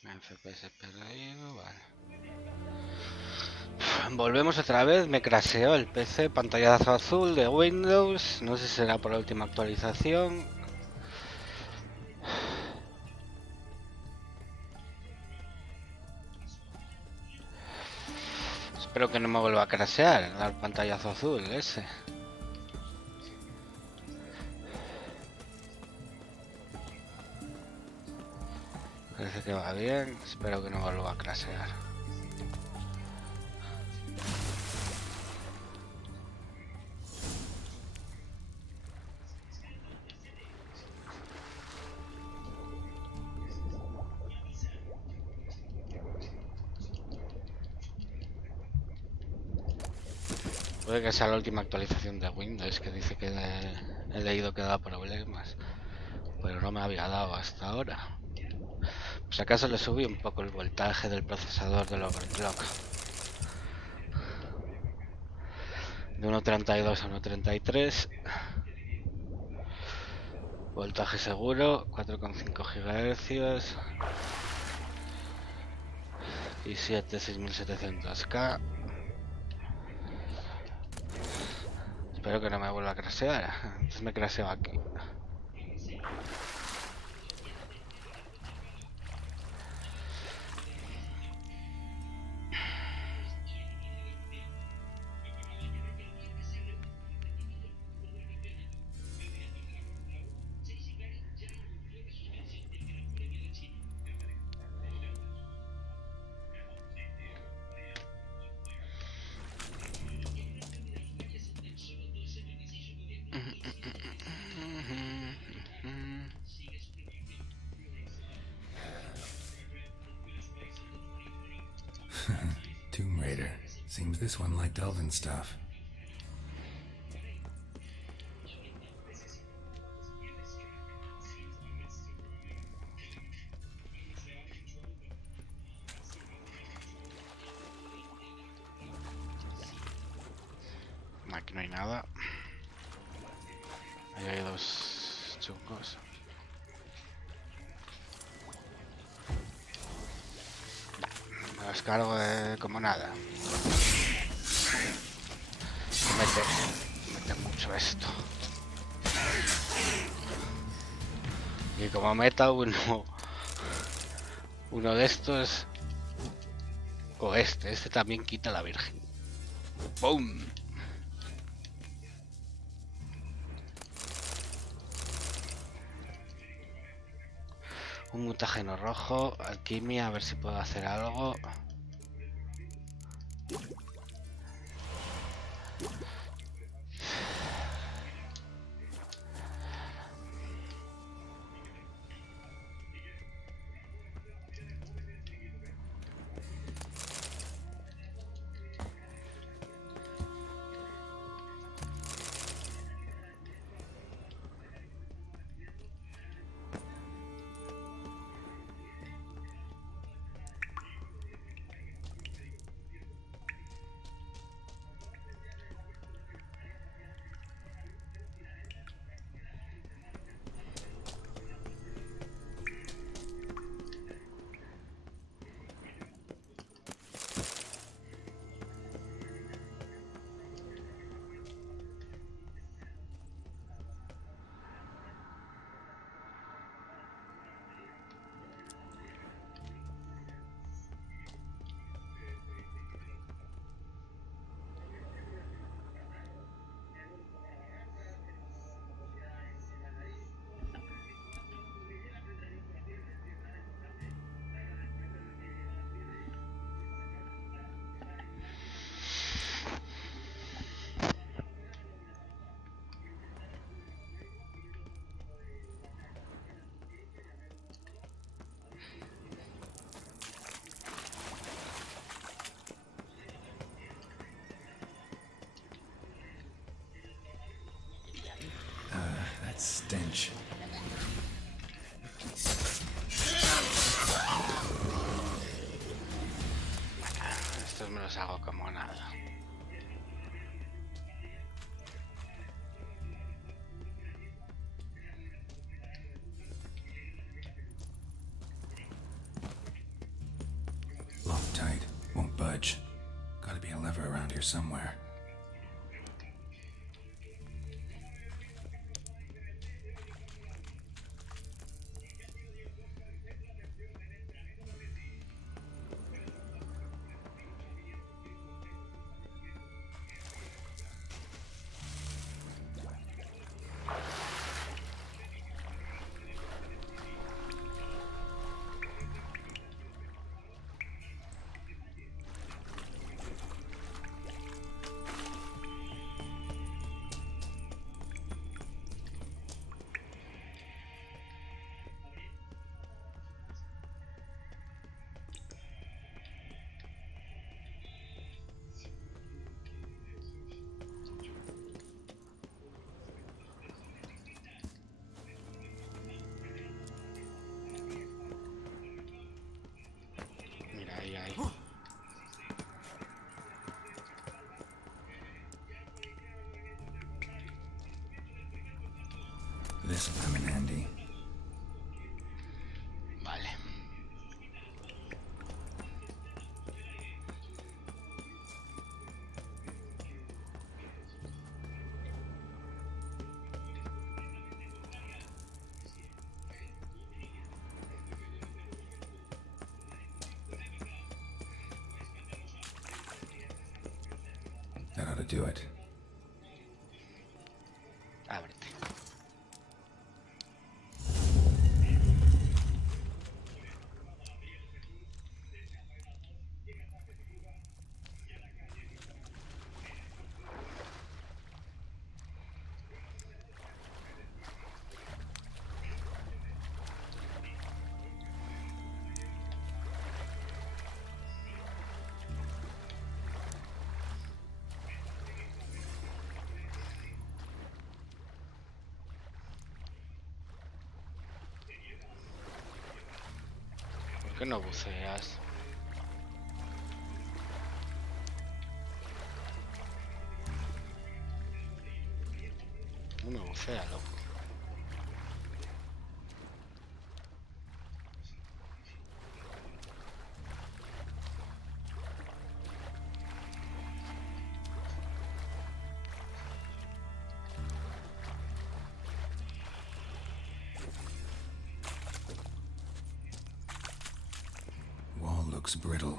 FPS perdido, vale. Volvemos otra vez, me craseó el PC, pantallazo azul de Windows, no sé si será por la última actualización. Espero que no me vuelva a crasear el pantallazo azul ese. Parece que va bien, espero que no vuelva a crasear. Puede que sea la última actualización de Windows, que dice que he leído que da problemas, pero no me había dado hasta ahora. Pues acaso le subí un poco el voltaje del procesador del overclock. De 1.32 a 1.33. Voltaje seguro, 4,5 GHz. Y 6700K. Espero que no me vuelva a crashear. Antes me crasheó aquí. Tomb Raider. Seems this one liked elven stuff. Aquí no hay nada. Ahí hay dos chungos. Me los cargo como nada. Mete mucho esto. Y como meta uno de estos, o este también quita la virgen. ¡Boom! Un mutágeno rojo, alquimia, a ver si puedo hacer algo. That stench. Estos me los hago como nada. here somewhere. Mira, ahí. This'll come in handy. Vale. That ought to do it. Ábrete. ¿Por qué no buceas? No me bucea, loco. Wall looks brittle.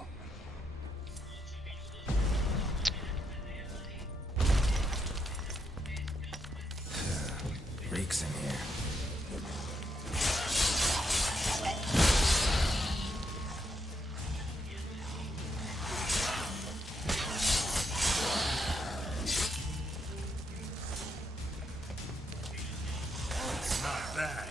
Reeks in here. It's not bad.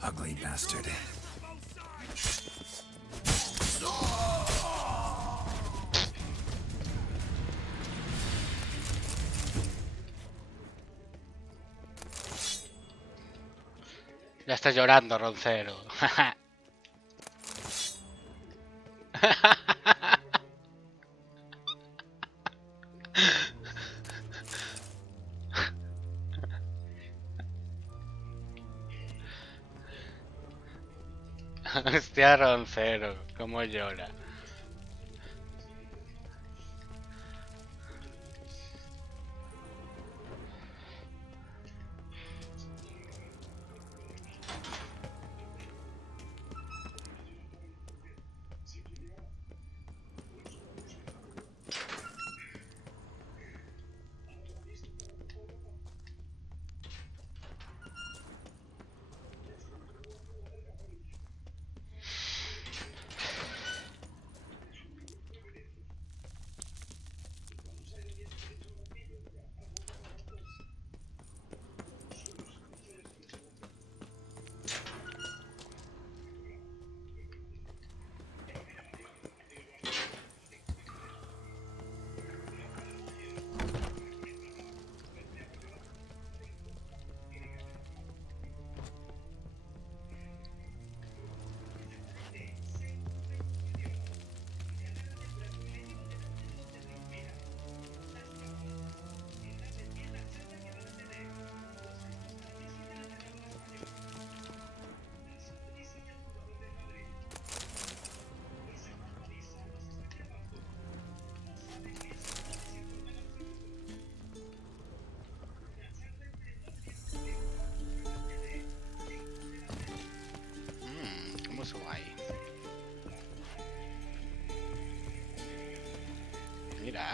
Ugly bastard. Ya estás llorando, Roncero. Hostia, Roncero, cómo llora.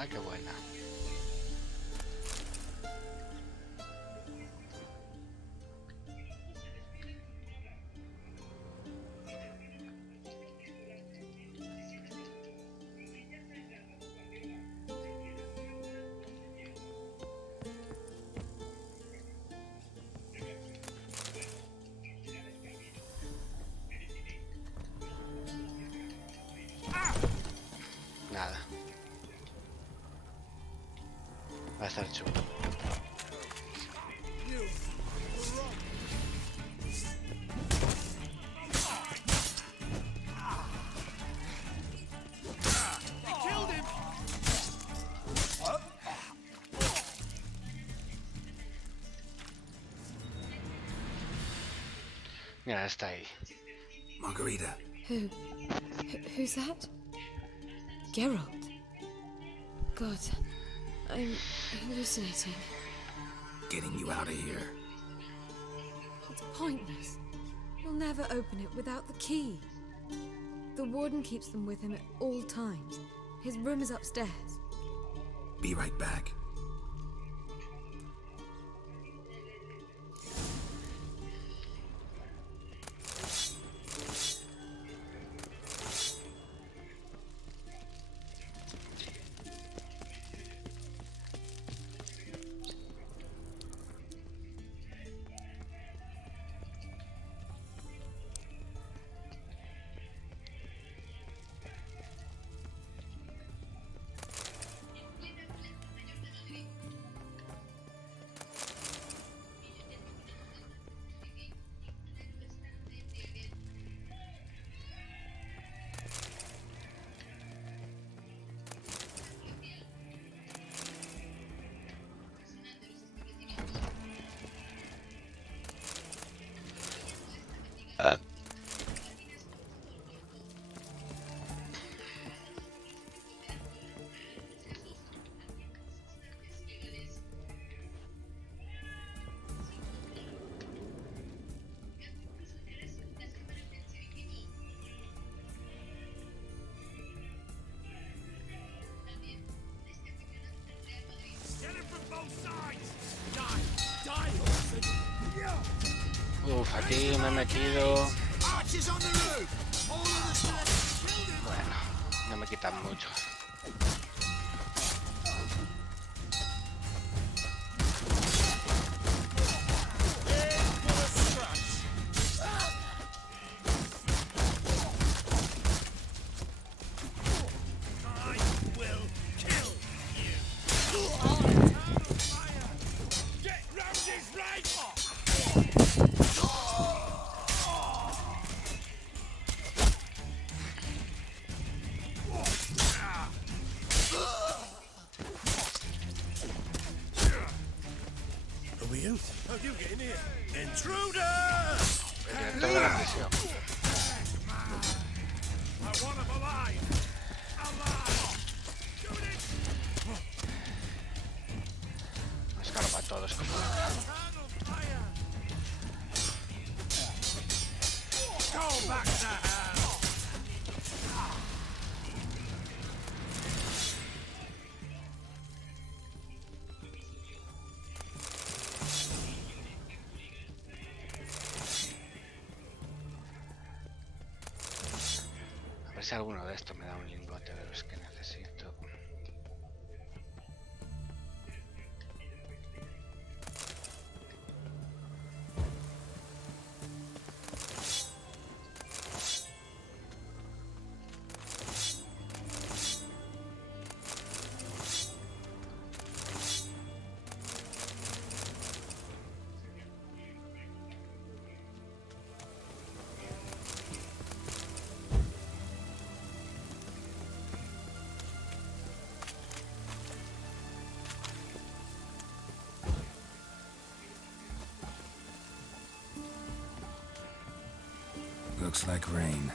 Ah, qué buena. Nada. Va a estar chulo. Mira, está ahí. Margarita. Who's that? Geralt. God, I'm hallucinating. Getting you out of here. It's pointless. He'll never open it without the key. The warden keeps them with him at all times. His room is upstairs. Be right back. Uf, aquí me he metido. Bueno, no me quitan mucho. Are we out? How do you get in here? Intruder! El director de la prisión. I want him alive! Alive! Shoot it! Escarba a todos como. Eternal fire! Go back to hell! A ver si alguno de estos me da un lingote de los que necesito. Looks like rain.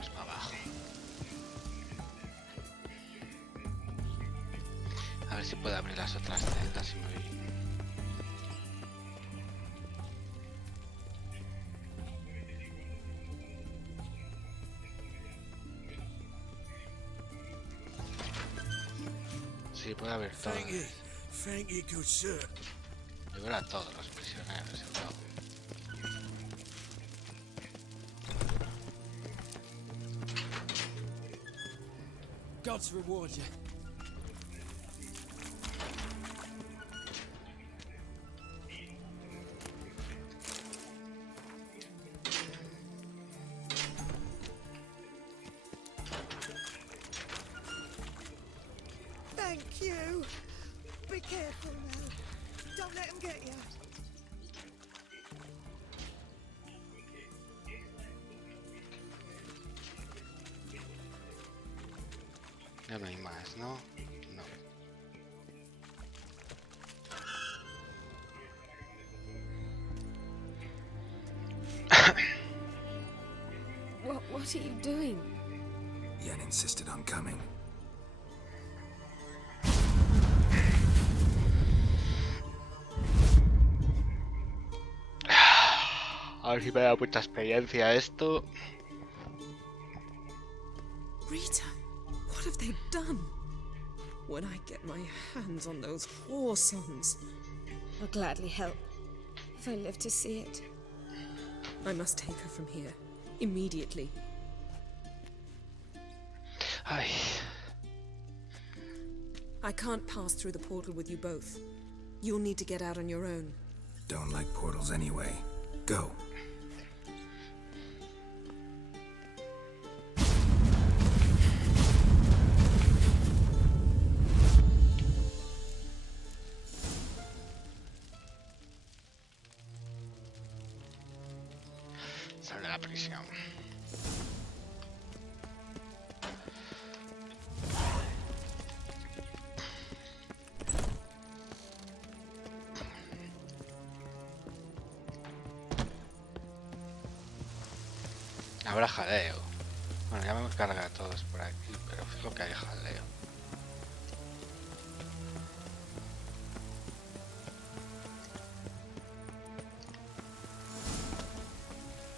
Vamos para abajo. A ver si puedo abrir las otras celdas y me voy. Sí, puedo abrir todas. Thank you, good sir. Libera a todos los prisioneros y todo. God's reward you. Thank you. Be careful now. Don't let him get you. Ya no hay más, ¿no? No. What are you doing? Yen insisted on coming. A ver si me da mucha experiencia esto. Rita, what have they done? When I get my hands on those whore sons, I'll gladly help, if I live to see it. I must take her from here. Immediately. Ay, I can't pass through the portal with you both. You'll need to get out on your own. Don't like portals anyway. Go. sal de la prisión. Habrá jaleo. Bueno, ya me carga a todos por aquí, pero fijo que hay jaleo.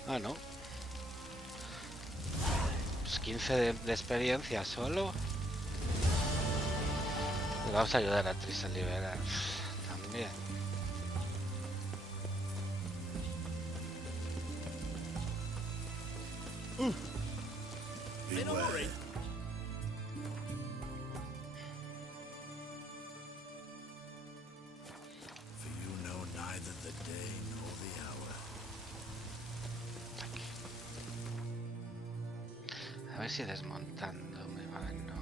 Ah, no. Pues 15 de experiencia solo. Le vamos a ayudar a Tris a liberar también. In a hurry. For you know neither the day nor the hour. A ver si desmontando me va, no.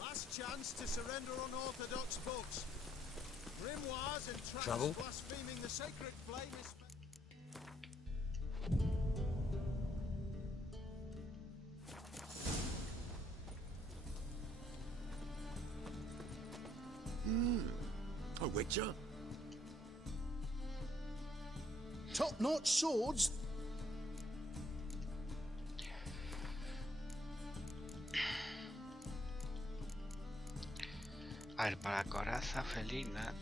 Last chance to surrender unorthodox bugs. Grimoires and tracts Trouble? blaspheming the sacred flame is... A witcher? Top-notch swords? A ver, para coraza felina.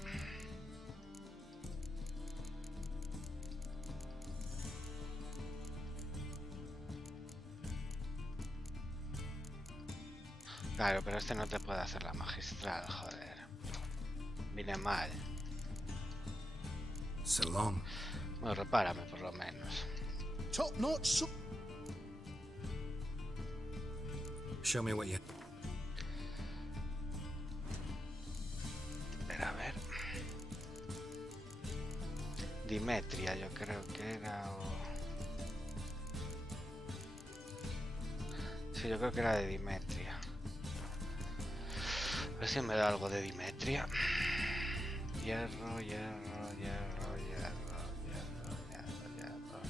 Claro, pero este no te puede hacer la magistral, joder. Viene mal. So long. Bueno, repárame por lo menos. Top-notch swords? Show me what you... A ver. Dimetria, yo creo que era. Sí, yo creo que era de Dimetria. A ver si me da algo de Dimetria. Hierro, hierro, hierro, hierro, hierro, hierro, hierro,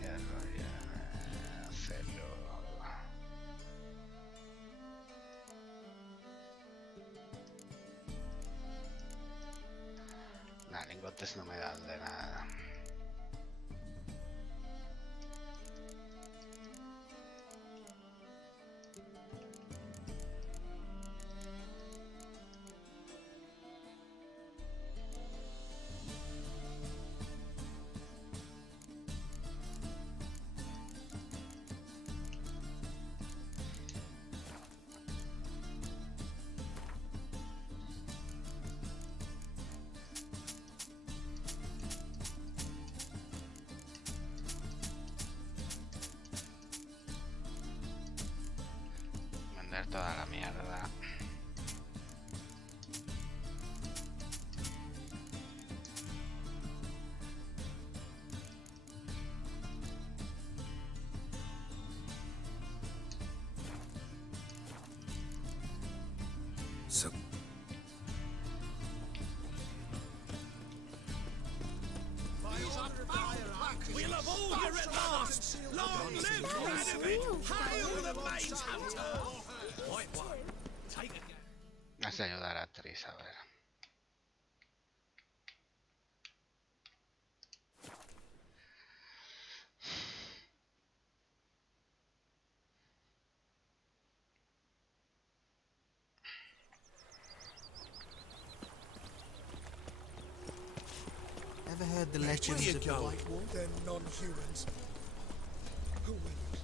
hierro, hierro, acero. Nah, lingotes no me dan de nada. Vender toda la mierda. So, We'll have all you at last! Long live Radovid! Hail the Maze Hunter! Right one. Take it. Has de ayudar a Tris, a ver. Ever heard the legends of the go? White Wolf? They're non-humans. Who wins?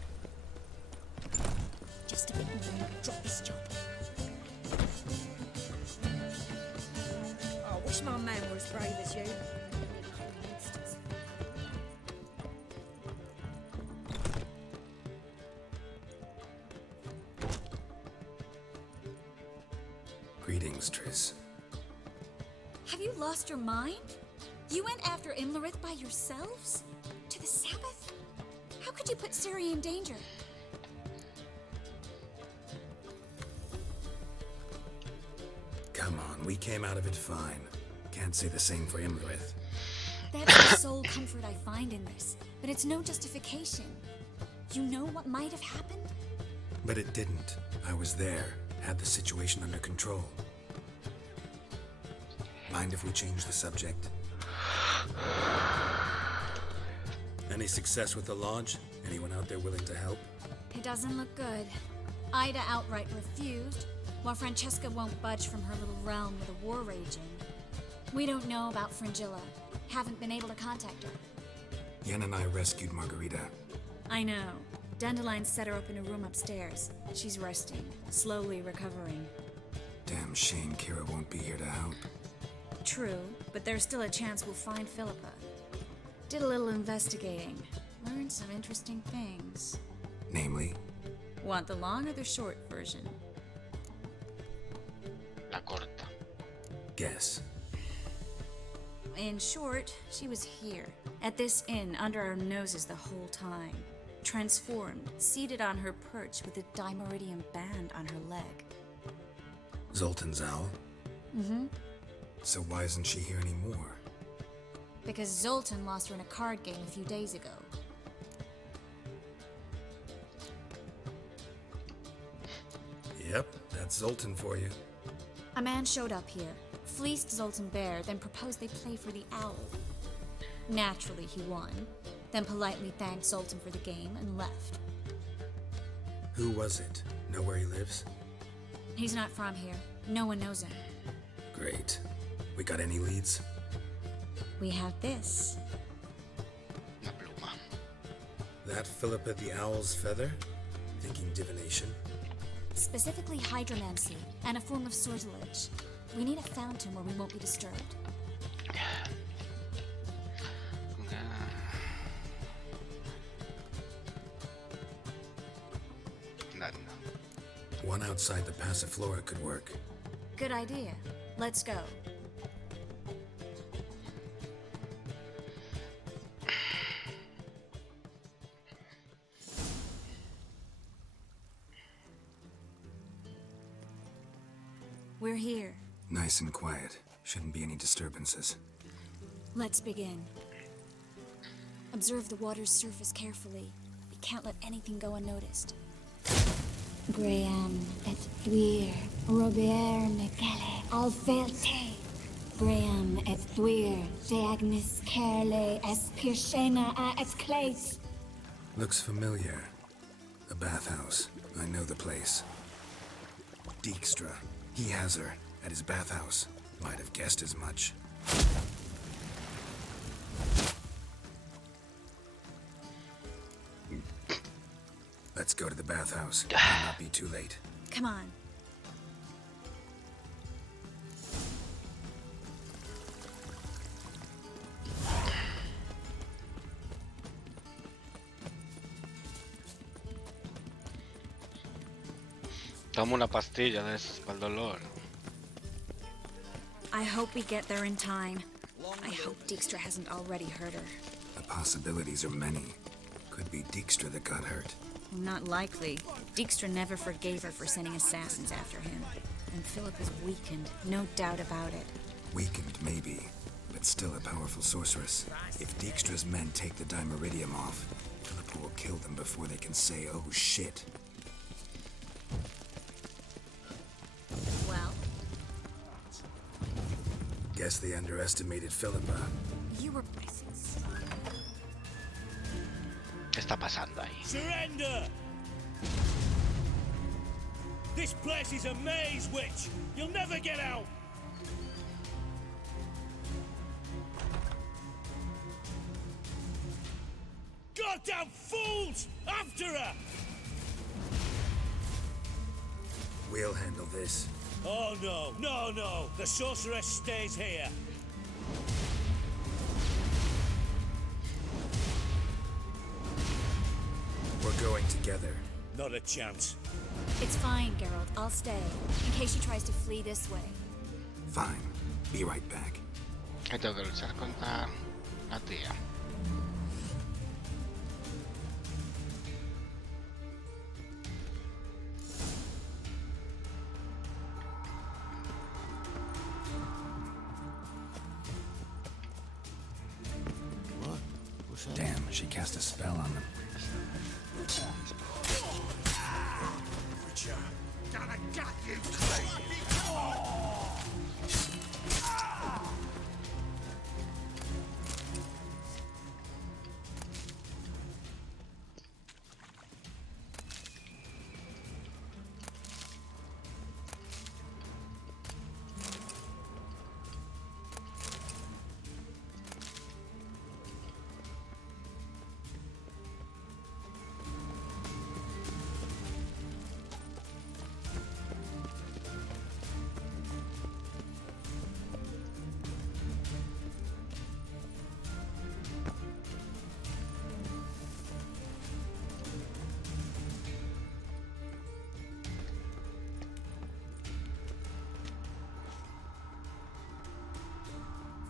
Just a bit more. Drop this job. I wish my man were as brave as you. greetings, Tris. Have you lost your mind? You went after Imlerith by yourselves? To the Sabbath? How could you put Ciri in danger? Come on, we came out of it fine. Can't say the same for Imlerith. That's the sole comfort I find in this, but it's no justification. You know what might have happened? But it didn't. I was there, had the situation under control. Mind if we change the subject? Any success with the lodge? Anyone out there willing to help? It doesn't look good. Ida outright refused, while Francesca won't budge from her little realm with a war raging. We don't know about Fringilla. Haven't been able to contact her. Yen and I rescued Margarita. I know. Dandelion set her up in a room upstairs. She's resting, slowly recovering. Damn shame Kira won't be here to help. True, but there's still a chance we'll find Philippa. Did a little investigating. Learned some interesting things. Namely, Want the long or the short version? La corta. guess. In short, she was here, at this inn, under our noses the whole time. Transformed, seated on her perch with a dimeridium band on her leg. Zoltan's owl? Mm-hmm. So why isn't she here anymore? Because Zoltan lost her in a card game a few days ago. Yep, that's Zoltan for you. A man showed up here, fleeced Zoltan bare, then proposed they play for the owl. Naturally, he won, then politely thanked Zoltan for the game and left. Who was it? Know where he lives? He's not from here. No one knows him. Great. We got any leads? We have this. Una pluma. That Philippa the Owl's feather? Thinking divination? Specifically hydromancy, and a form of sortilege. We need a fountain where we won't be disturbed. None. One outside the Passiflora could work. Good idea. Let's go. We're here. Nice and quiet. Shouldn't be any disturbances. Let's begin. Observe the water's surface carefully. We can't let anything go unnoticed. Graham et thuir, Robert Mekele, Alfelte. Graham et thuir, Deagnis Kerle, es Pirshena a et Clate. Looks familiar. A bathhouse. I know the place. Dijkstra. He has her at his bathhouse. Might have guessed as much. Let's go to the bathhouse. Might not be too late. Come on. Toma una pastilla de esas para el dolor. I hope we get there in time. I hope Dijkstra hasn't already hurt her. The possibilities are many. Could be Dijkstra that got hurt. Not likely. Dijkstra never forgave her for sending assassins after him. And Philip is weakened, no doubt about it. Weakened, maybe, but still a powerful sorceress. If Dijkstra's men take the Dimeridium off, Philip will kill them before they can say, oh shit. Well, Guess they underestimated Philippa. you were... ¿Qué está pasando ahí? Surrender! This place is a maze, witch! You'll never get out! Goddamn fools! After her! We'll handle this. Oh no, no, no! The sorceress stays here! We're going together. Not a chance. It's fine, Geralt. I'll stay. In case she tries to flee this way. Fine. Be right back. Que tengo que luchar contra la tía. Damn, she cast a spell on them. Gonna gut you clean!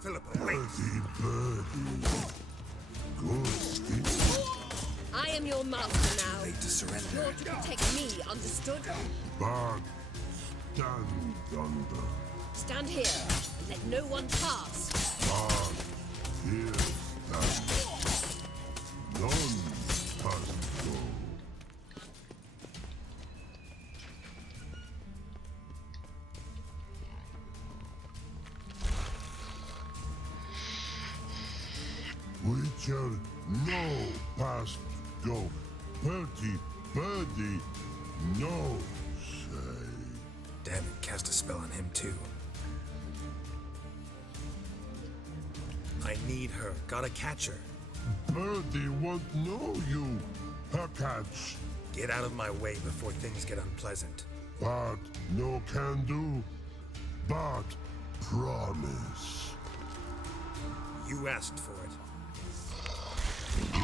Philippa, wait! I am your master now. Late to surrender. You're to protect me, understood? But stand under. Stand here and let no one pass. But here stand. None must go. Witcher, no past go. Bertie, birdie, no say. Damn it, cast a spell on him too. I need her. Gotta catch her. Birdie won't know you. Her catch. Get out of my way before things get unpleasant. But no can do. But promise. You asked for it. I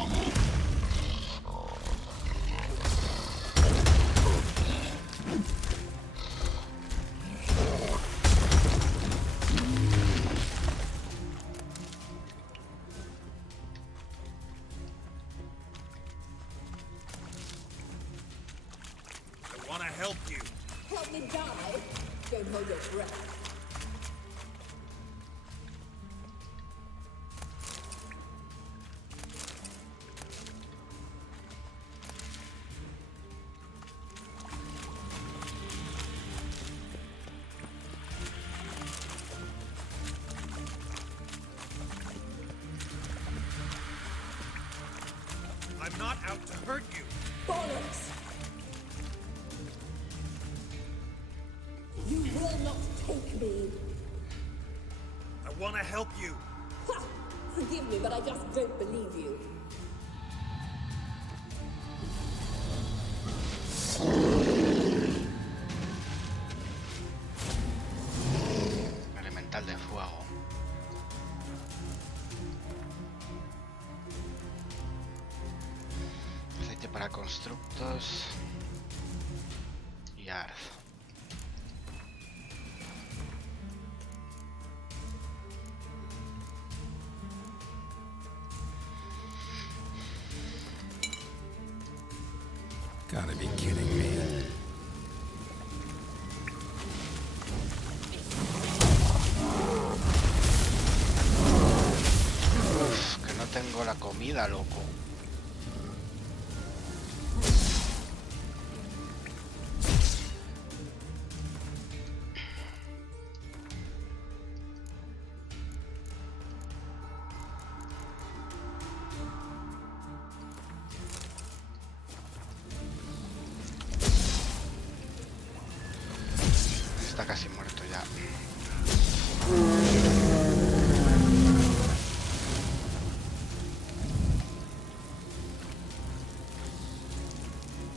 wanna help you. Help me die. Don't hold your breath. I'm not out to hurt you. Bollocks! You will not take me. I want to help you. Ha! Forgive me, but I just don't believe you. Elemental de fuego. Aceite para constructos. Y arz. Gotta be kidding me. Uf, que no tengo la comida, loco. Está casi muerto ya.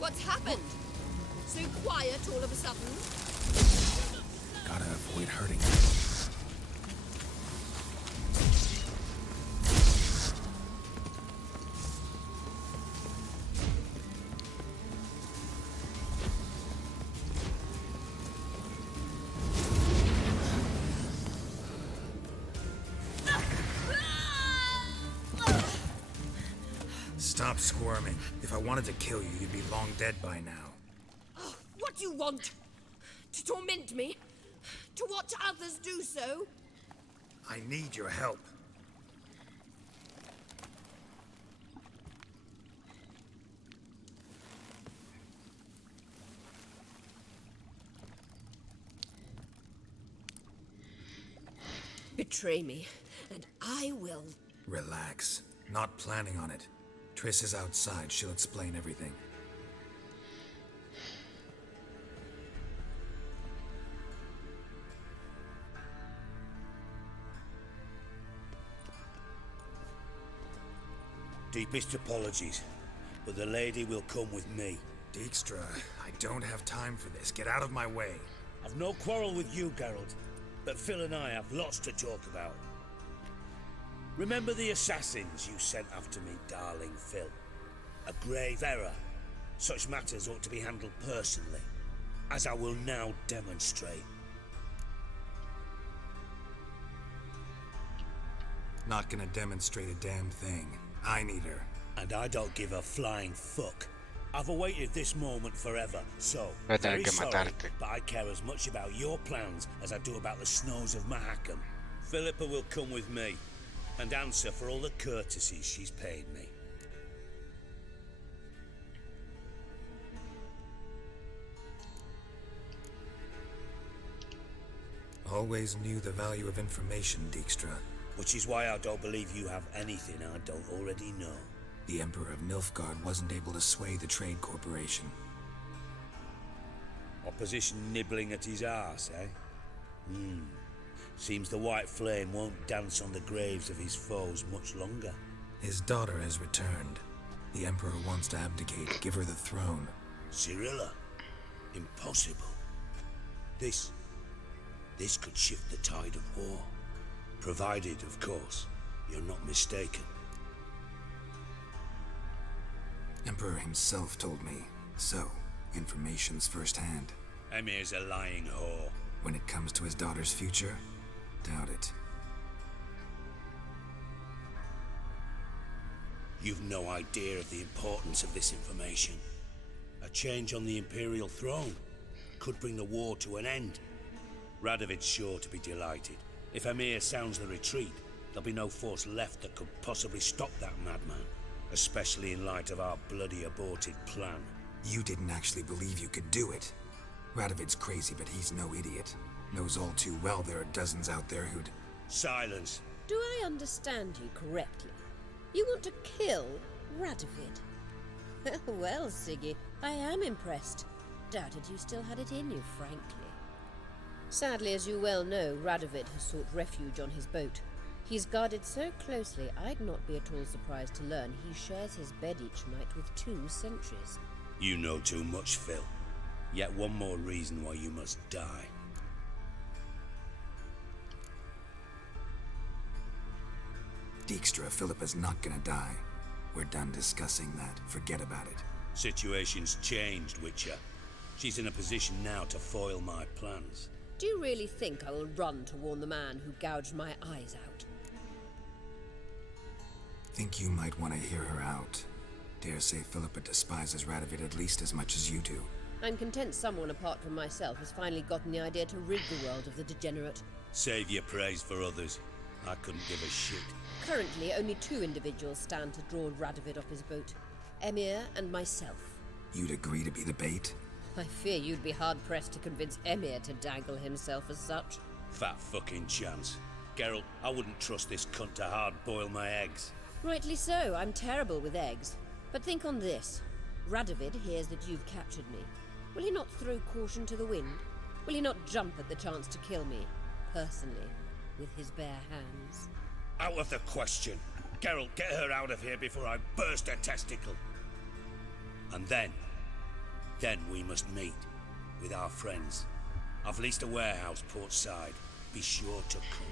What's happened? So quiet all of a sudden? Gotta avoid hurting. Stop squirming. If I wanted to kill you, you'd be long dead by now. Oh, what do you want? To torment me? To watch others do so? I need your help. Betray me, and I will. Relax. Not planning on it. Triss is outside. She'll explain everything. Deepest apologies, but the lady will come with me. Dijkstra, I don't have time for this. Get out of my way. I've no quarrel with you, Geralt, but Phil and I have lots to talk about. Remember the assassins you sent after me, darling Phil? A grave error. Such matters ought to be handled personally, as I will now demonstrate. Not gonna demonstrate a damn thing. I need her. And I don't give a flying fuck. I've awaited this moment forever, so Voy a tener very que sorry, matarte. but I care as much about your plans as I do about the snows of Mahakam. Philippa will come with me and answer for all the courtesies she's paid me. Always knew the value of information, Dijkstra. Which is why I don't believe you have anything I don't already know. The Emperor of Nilfgaard wasn't able to sway the Trade Corporation. Opposition nibbling at his arse, eh? Seems the White Flame won't dance on the graves of his foes much longer. His daughter has returned. The Emperor wants to abdicate, give her the throne. Cyrilla? Impossible. This could shift the tide of war. Provided, of course, you're not mistaken. Emperor himself told me. So, information's firsthand. Emir's a lying whore. When it comes to his daughter's future, doubt it. You've no idea of the importance of this information. A change on the Imperial throne could bring the war to an end. Radovid's sure to be delighted. If Emir sounds the retreat, there'll be no force left that could possibly stop that madman. Especially in light of our bloody aborted plan. You didn't actually believe you could do it. Radovid's crazy, but he's no idiot. Knows all too well there are dozens out there who'd... Silence. Do I understand you correctly? You want to kill Radovid? Well, Siggy, I am impressed. Doubted you still had it in you, frankly. Sadly, as you well know, Radovid has sought refuge on his boat. He's guarded so closely, I'd not be at all surprised to learn he shares his bed each night with 2 sentries. You know too much, Phil. Yet one more reason why you must die. Dijkstra, Philippa's not gonna die. We're done discussing that. Forget about it. Situation's changed, Witcher. She's in a position now to foil my plans. Do you really think I will run to warn the man who gouged my eyes out? Think you might want to hear her out. Dare say Philippa despises Radovid at least as much as you do. I'm content someone apart from myself has finally gotten the idea to rid the world of the degenerate. Save your praise for others. I couldn't give a shit. Currently, only 2 individuals stand to draw Radovid off his boat. Emir and myself. You'd agree to be the bait? I fear you'd be hard-pressed to convince Emir to dangle himself as such. Fat fucking chance. Geralt, I wouldn't trust this cunt to hard-boil my eggs. Rightly so, I'm terrible with eggs. But think on this. Radovid hears that you've captured me. Will he not throw caution to the wind? Will he not jump at the chance to kill me, personally, with his bare hands? Out of the question. Geralt, get her out of here before I burst her testicle. And then we must meet with our friends. I've leased a warehouse port side. Be sure to come.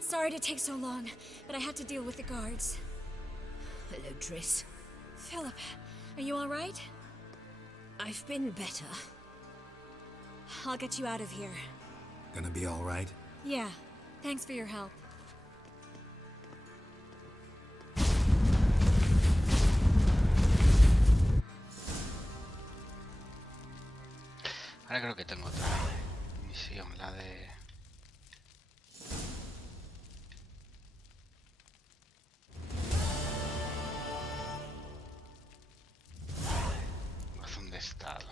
Sorry to take so long, but I had to deal with the guards. Hello, Triss. Philip, are you all right? I've been better. I'll get you out of here. Gonna be all right? Yeah, thanks for your help. Ahora creo que tengo otra misión, la de... razón de estado.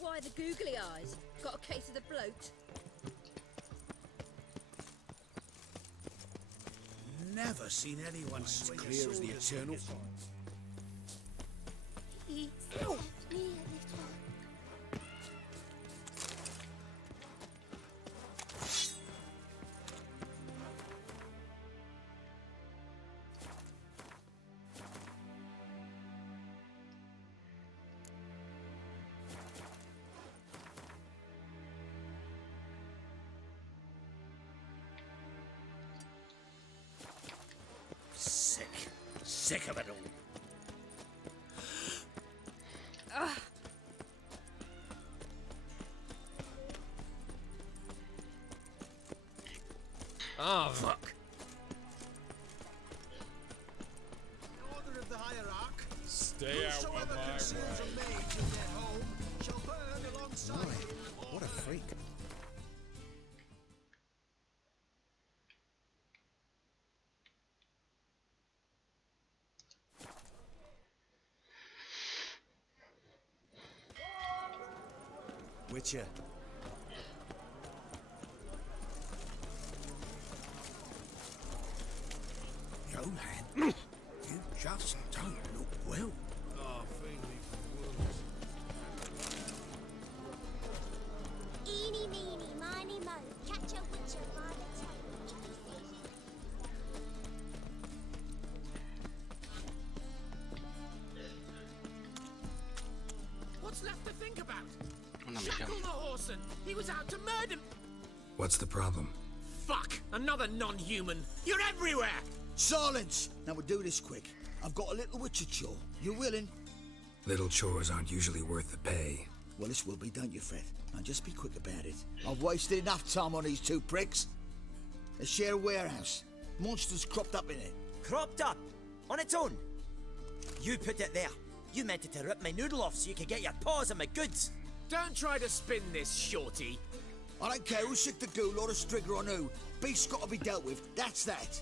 Why the googly eyes? Got a case of the bloat? Never seen anyone as clear as the Eternal. Sick of it all. Ah, fuck. Order of the Hierarch. Stay out of Whosoever my conceals way. a mage in their home shall burn alongside him. What a freak. Witcher. Johan, you just don't look well. Oh, faintly from wounds. Eeny, meeny, miny, mo. Catch a witcher by the tail. what's left to think about? Una misión. Shackle the Horson! He was out to murder... What's the problem? Fuck! Another non-human! You're everywhere! Silence! Now we'll do this quick. I've got a little witcher chore. You willing? Little chores aren't usually worth the pay. Well, this will be, don't you, Fred? Now just be quick about it. I've wasted enough time on these two pricks. They share a warehouse. Monsters cropped up in it. Cropped up? On its own? You put it there. You meant it to rip my noodle off so you could get your paws on my goods. Don't try to spin this, Shorty. I don't care who sick the ghoul or the strigger on who. Beast's got to be dealt with. That's that.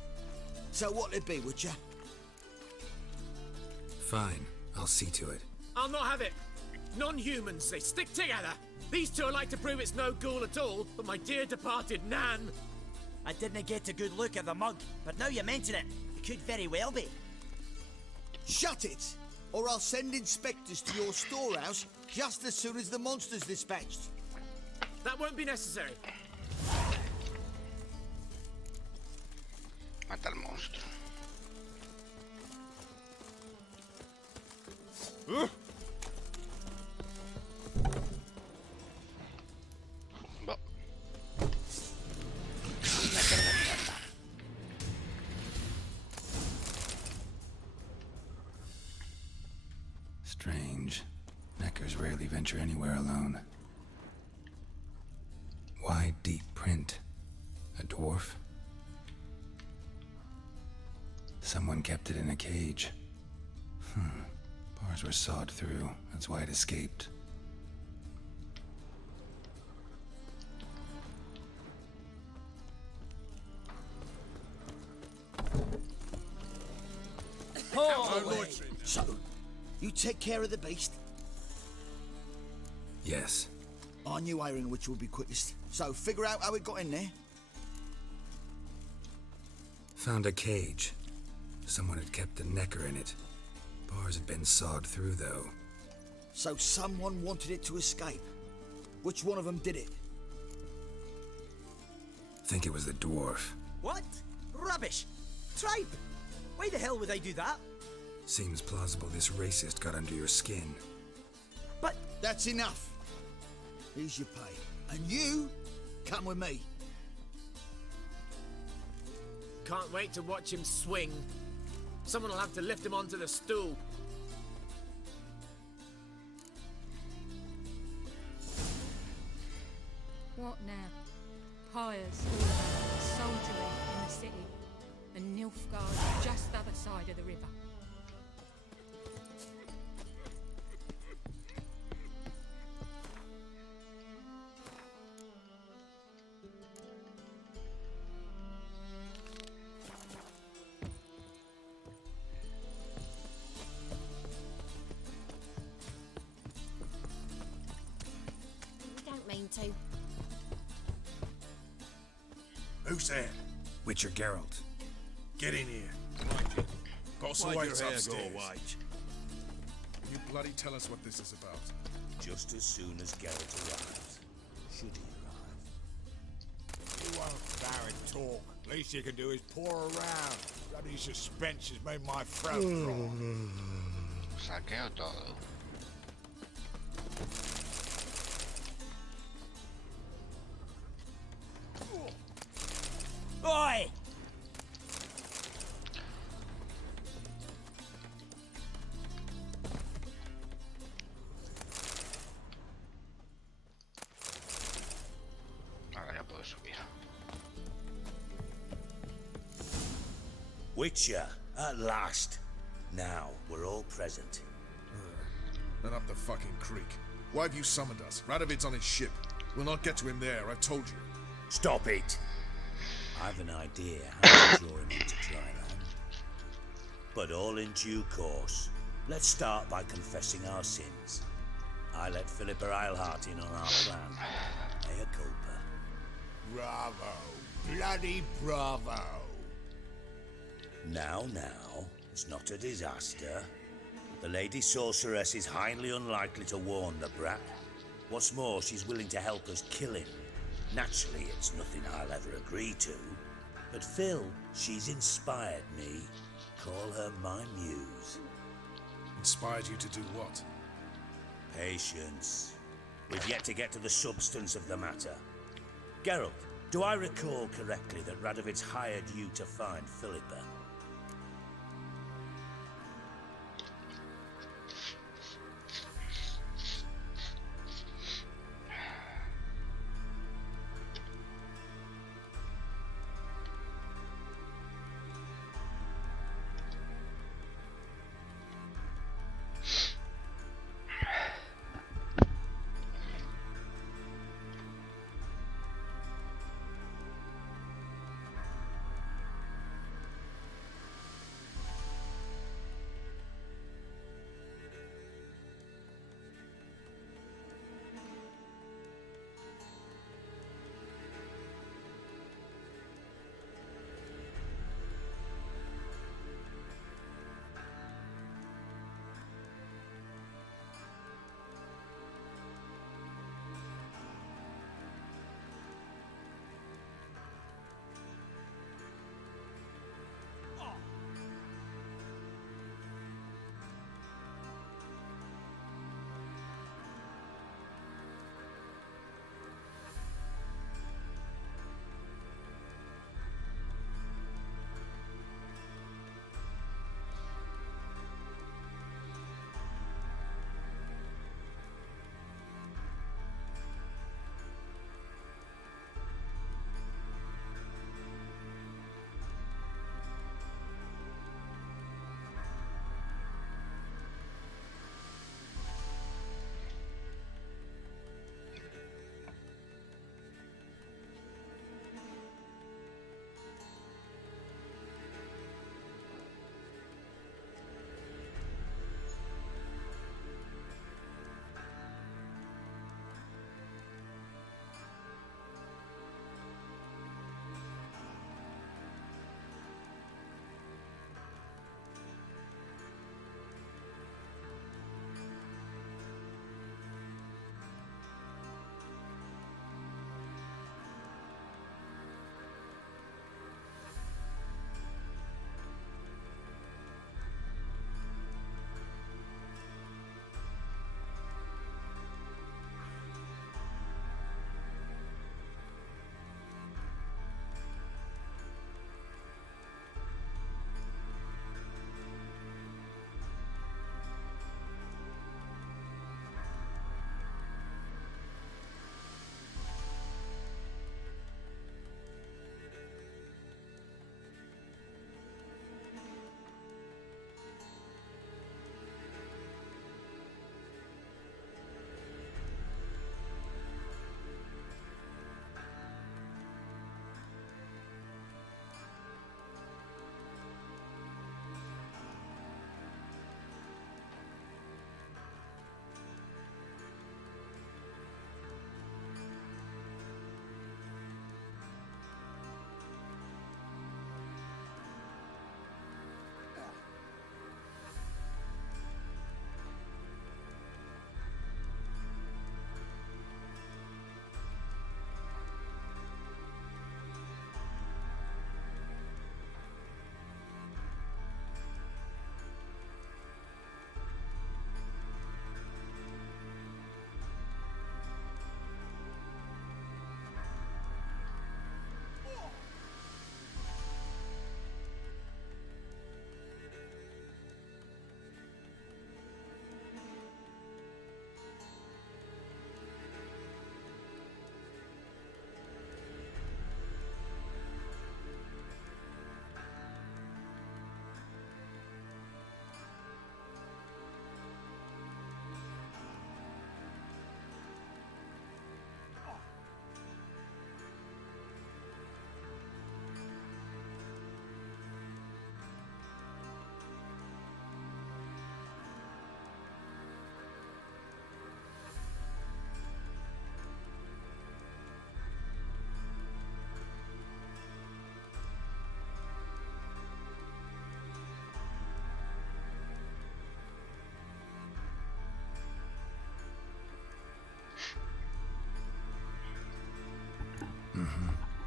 So what'll it be, Witcher? Fine, I'll see to it. I'll not have it. Non-humans, they stick together. These two are like to prove it's no ghoul at all, but my dear departed Nan... I didn't get a good look at the mug, but now you mention it, it could very well be. Shut it! Or I'll send inspectors to your storehouse just as soon as the monster's dispatched. That won't be necessary. Mata al monstruo. Va. Meter de mierda. Strange. Neckers rarely venture anywhere alone. Wide, deep print. A dwarf? Someone kept it in a cage. Bars were sawed through. That's why it escaped. So, you take care of the beast? Yes. I knew ironing which would be quickest. So, figure out how it got in there. Found a cage. Someone had kept a necker in it. Bars had been sawed through, though. So someone wanted it to escape. Which one of them did it? Think it was the dwarf. What? Rubbish! Tripe! Why the hell would I do that? Seems plausible this racist got under your skin. But... That's enough. Here's your pay. And you, come with me. Can't wait to watch him swing. Someone will have to lift him onto the stool. What now? Pyres all around, soldiery in the city, and Nilfgaard just the other side of the river. Don't mean to. Who's there? Witcher Geralt. Get in here. Boss Why'd awaits your hair upstairs. go white? You bloody tell us what this is about. Just as soon as Geralt arrives. Should he arrive? You won't barren talk. Least you can do is pour around. Bloody suspense has made my throat dry. Saqueo todo. Oi! Ahora ya puedo subir. Witcher, at last. Now, we're all present. Then up the fucking creek. Why have you summoned us? Radovid's on his ship. We'll not get to him there, I've told you. Stop it! I've an idea how to draw him into Trinon. But all in due course. Let's start by confessing our sins. I let Philippa Eilhart in on our plan. Mea culpa. Bravo. Bloody bravo. Now, it's not a disaster. The Lady Sorceress is highly unlikely to warn the brat. What's more, she's willing to help us kill him. Naturally, it's nothing I'll ever agree to. But Phil, she's inspired me. Call her my muse. Inspired you to do what? Patience. We've yet to get to the substance of the matter. Geralt, do I recall correctly that Radovid's hired you to find Philippa?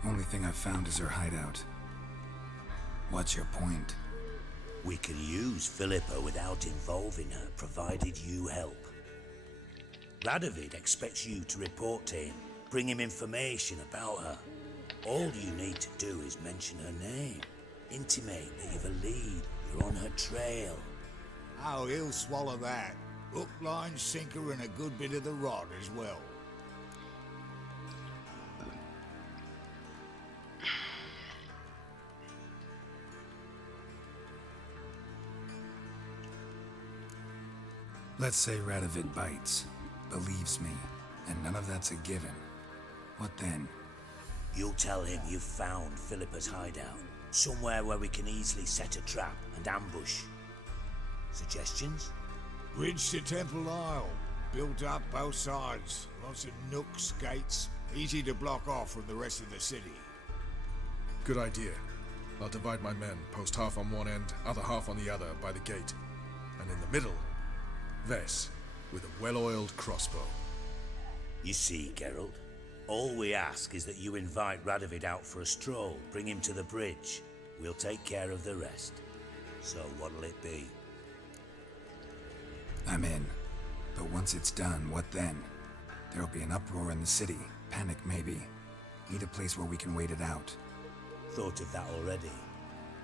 Only thing I've found is her hideout. What's your point? We can use Philippa without involving her, provided you help. Radovid expects you to report to him, bring him information about her. All you need to do is mention her name, intimate that you've a lead, you're on her trail. Oh, he'll swallow that. Hook, line, sinker, and a good bit of the rod as well. Let's say Radovid bites, believes me, and none of that's a given. What then? You'll tell him you've found Philippa's hideout, somewhere where we can easily set a trap and ambush. Suggestions? Bridge to Temple Isle. Built up both sides. Lots of nooks, gates. Easy to block off from the rest of the city. Good idea. I'll divide my men, post half on one end, other half on the other by the gate. And in the middle, Vess, with a well-oiled crossbow. You see, Geralt, all we ask is that you invite Radovid out for a stroll, bring him to the bridge. We'll take care of the rest. So what'll it be? I'm in. But once it's done, what then? There'll be an uproar in the city. Panic, maybe. Need a place where we can wait it out. Thought of that already.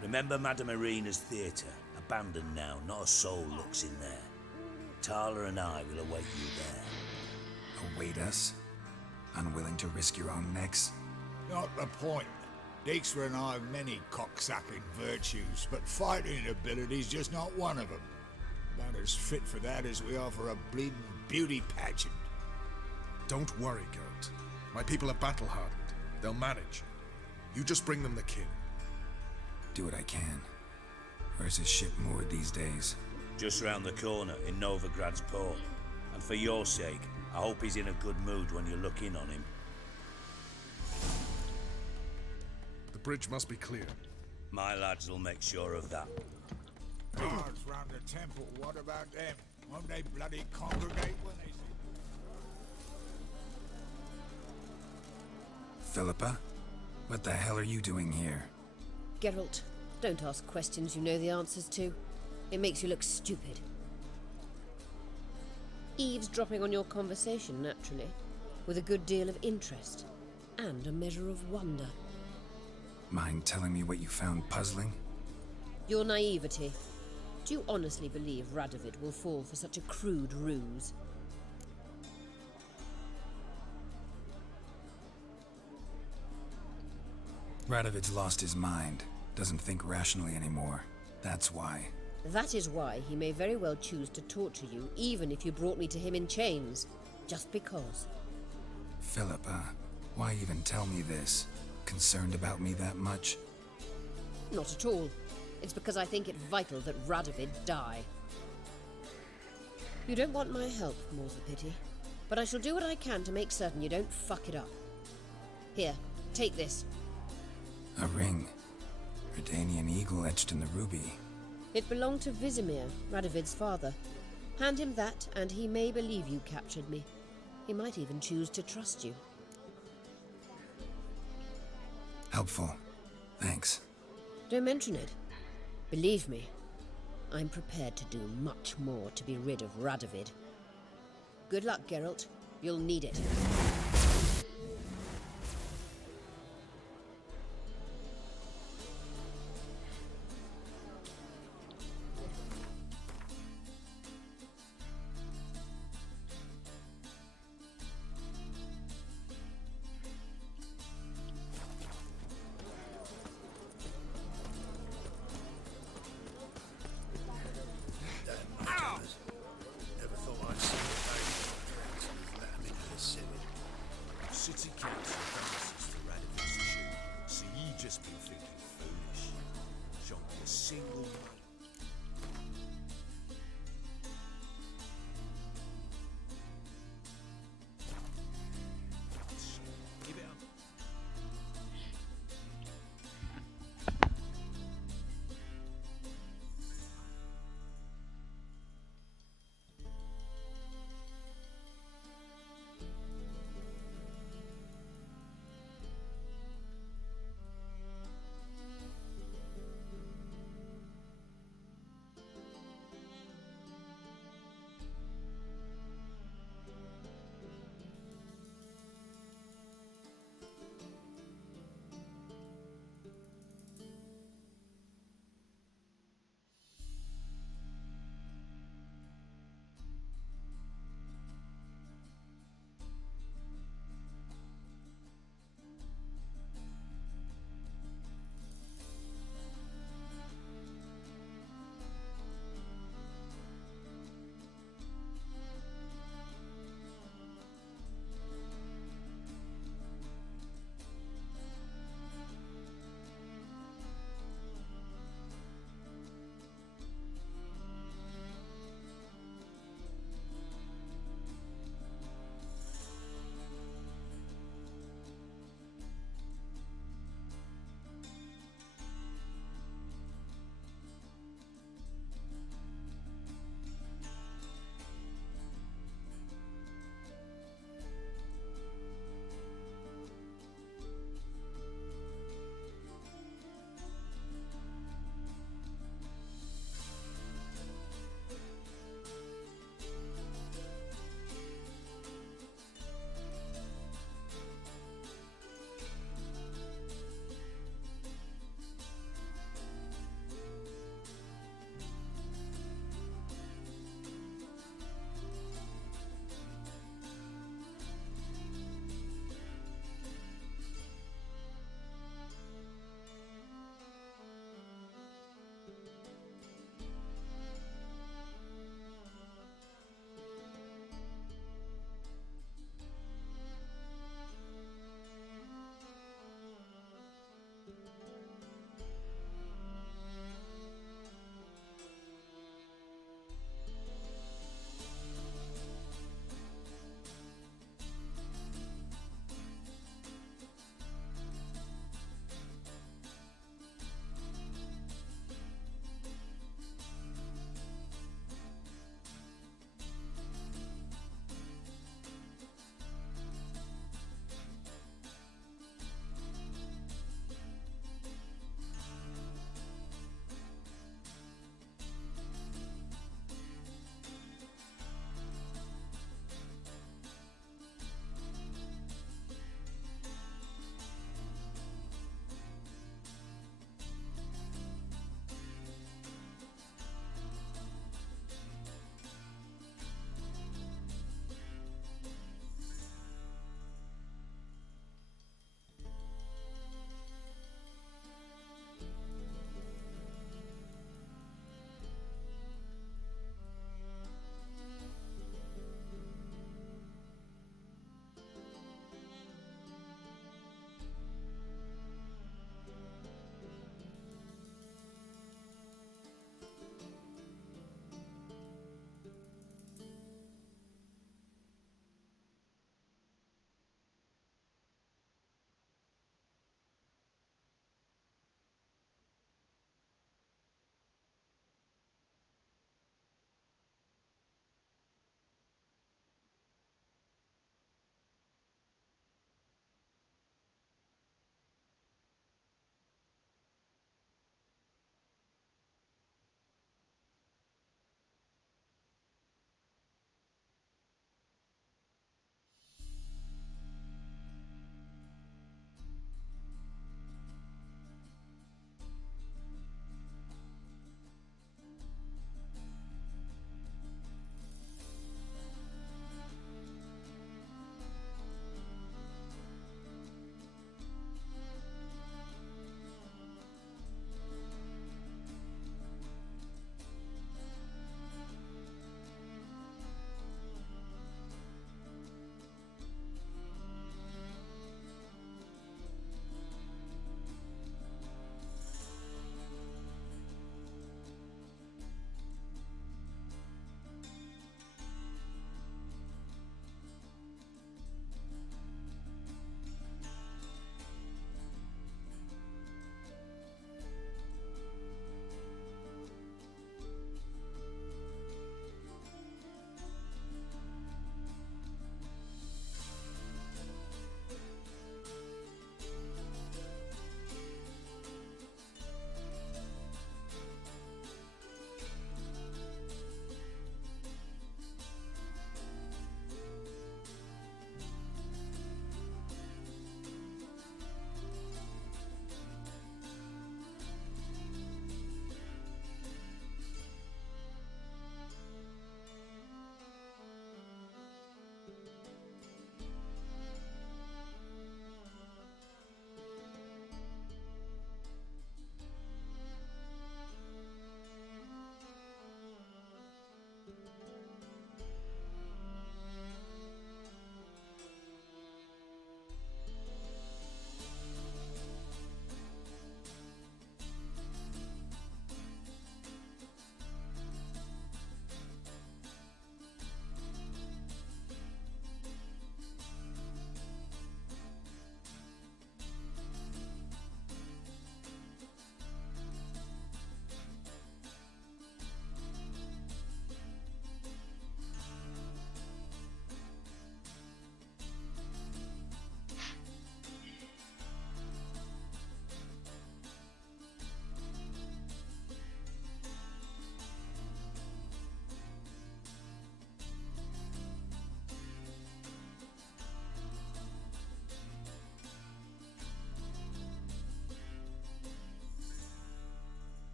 Remember Madame Irina's theatre? Abandoned now, not a soul looks in there. Tala and I will await you there. Await us? Unwilling to risk your own necks? Not the point. Dijkstra and I have many cocksucking virtues, but fighting ability's just not one of them. About as fit for that as we are for a bleeding beauty pageant. Don't worry, Geralt. My people are battle-hardened. They'll manage. You just bring them the king. Do what I can. Where's his ship moored these days? Just round the corner in Novigrad's port. And for your sake, I hope he's in a good mood when you look in on him. The bridge must be clear. My lads will make sure of that. Guards round the temple, what about them? Won't they bloody congregate when they see... Philippa? What the hell are you doing here? Geralt, don't ask questions you know the answers to. It makes you look stupid. Eavesdropping on your conversation, naturally, with a good deal of interest, and a measure of wonder. Mind telling me what you found puzzling? Your naivety. Do you honestly believe Radovid will fall for such a crude ruse? Radovid's lost his mind. Doesn't think rationally anymore. That's why. That is why he may very well choose to torture you, even if you brought me to him in chains. Just because. Philippa, why even tell me this? Concerned about me that much? Not at all. It's because I think it vital that Radovid die. You don't want my help, more's the pity. But I shall do what I can to make certain you don't fuck it up. Here, take this. A ring. Redanian eagle etched in the ruby. It belonged to Vizimir, Radovid's father. Hand him that, and he may believe you captured me. He might even choose to trust you. Helpful. Thanks. Don't mention it. Believe me, I'm prepared to do much more to be rid of Radovid. Good luck, Geralt. You'll need it. Never thought I'd see the baby. Let him into the city.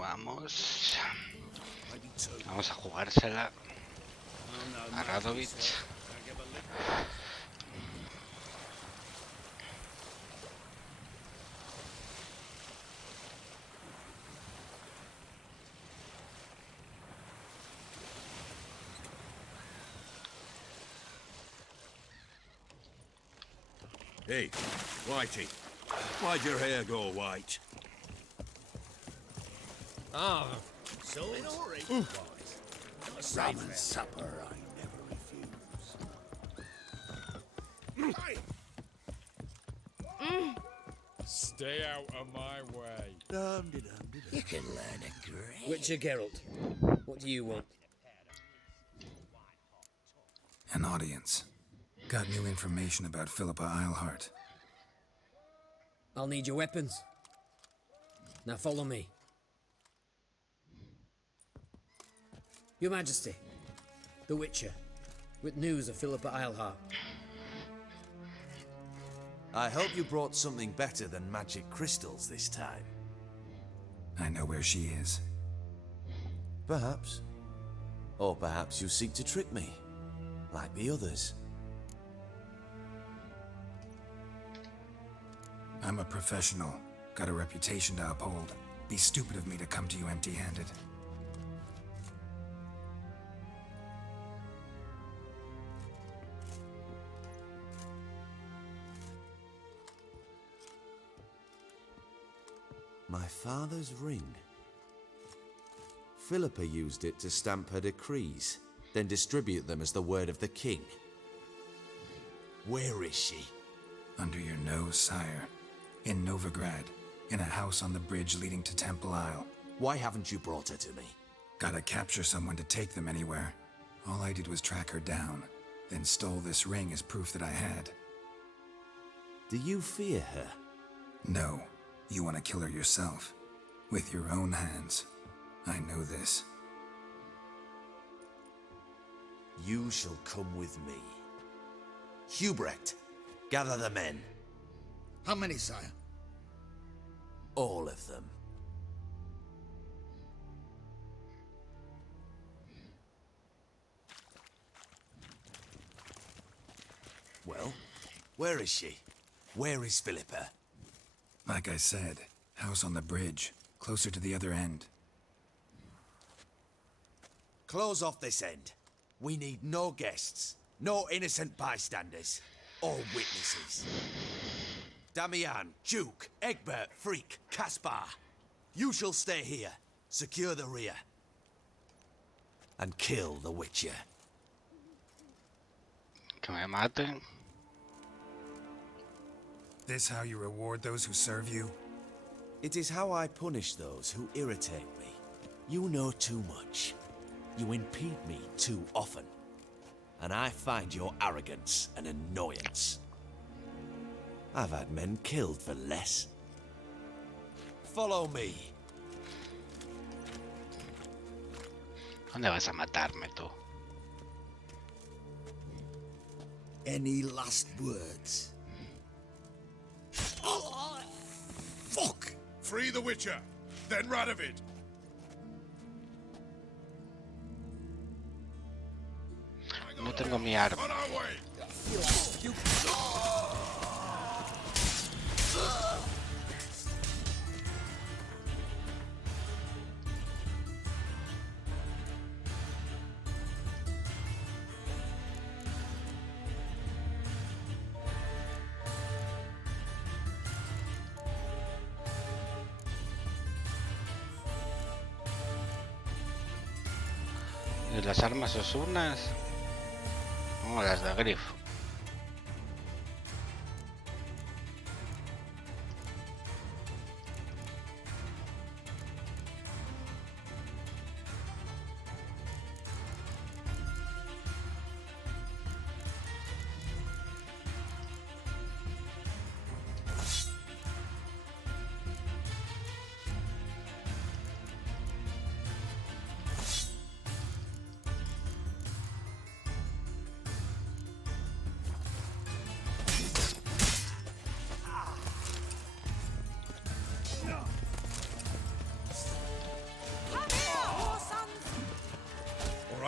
continuamos. Vamos a jugársela a Radovich. Hey, Whitey, why'd your hair go white? Ah, So in a hurry. Rum and supper I never refuse. stay out of my way. You can learn a great. Witcher Geralt, what do you want? An audience. Got new information about Philippa Eilhart. I'll need your weapons. Now follow me. Your Majesty, the Witcher, with news of Philippa Eilhart. I hope you brought something better than magic crystals this time. I know where she is. Perhaps. Or perhaps you seek to trick me, like the others. I'm a professional. Got a reputation to uphold. Be stupid of me to come to you empty-handed. My father's ring. Philippa used it to stamp her decrees, then distribute them as the word of the king. Where is she? Under your nose, sire. In Novigrad. In a house on the bridge leading to Temple Isle. Why haven't you brought her to me? Gotta capture someone to take them anywhere. All I did was track her down, then stole this ring as proof that I had. Do you fear her? No. You want to kill her yourself. With your own hands. I know this. You shall come with me. Hubrecht, gather the men. How many, sire? All of them. Well, where is she? Where is Philippa? Like I said, house on the bridge, closer to the other end. Close off this end. We need no guests, no innocent bystanders, or witnesses. Damian, Duke, Egbert, Freak, Caspar. You shall stay here, secure the rear, and kill the Witcher. Que me maten. This how you reward those who serve you? It is how I punish those who irritate me. You know too much. You impede me too often. And I find your arrogance an annoyance. I've had men killed for less. Follow me. ¿Dónde vas a matarme tú? Any last words? Fuck! Free the Witcher, then Radovid. No tengo mi arma. On our way. ¿Y las armas osunas? No, las de grifo.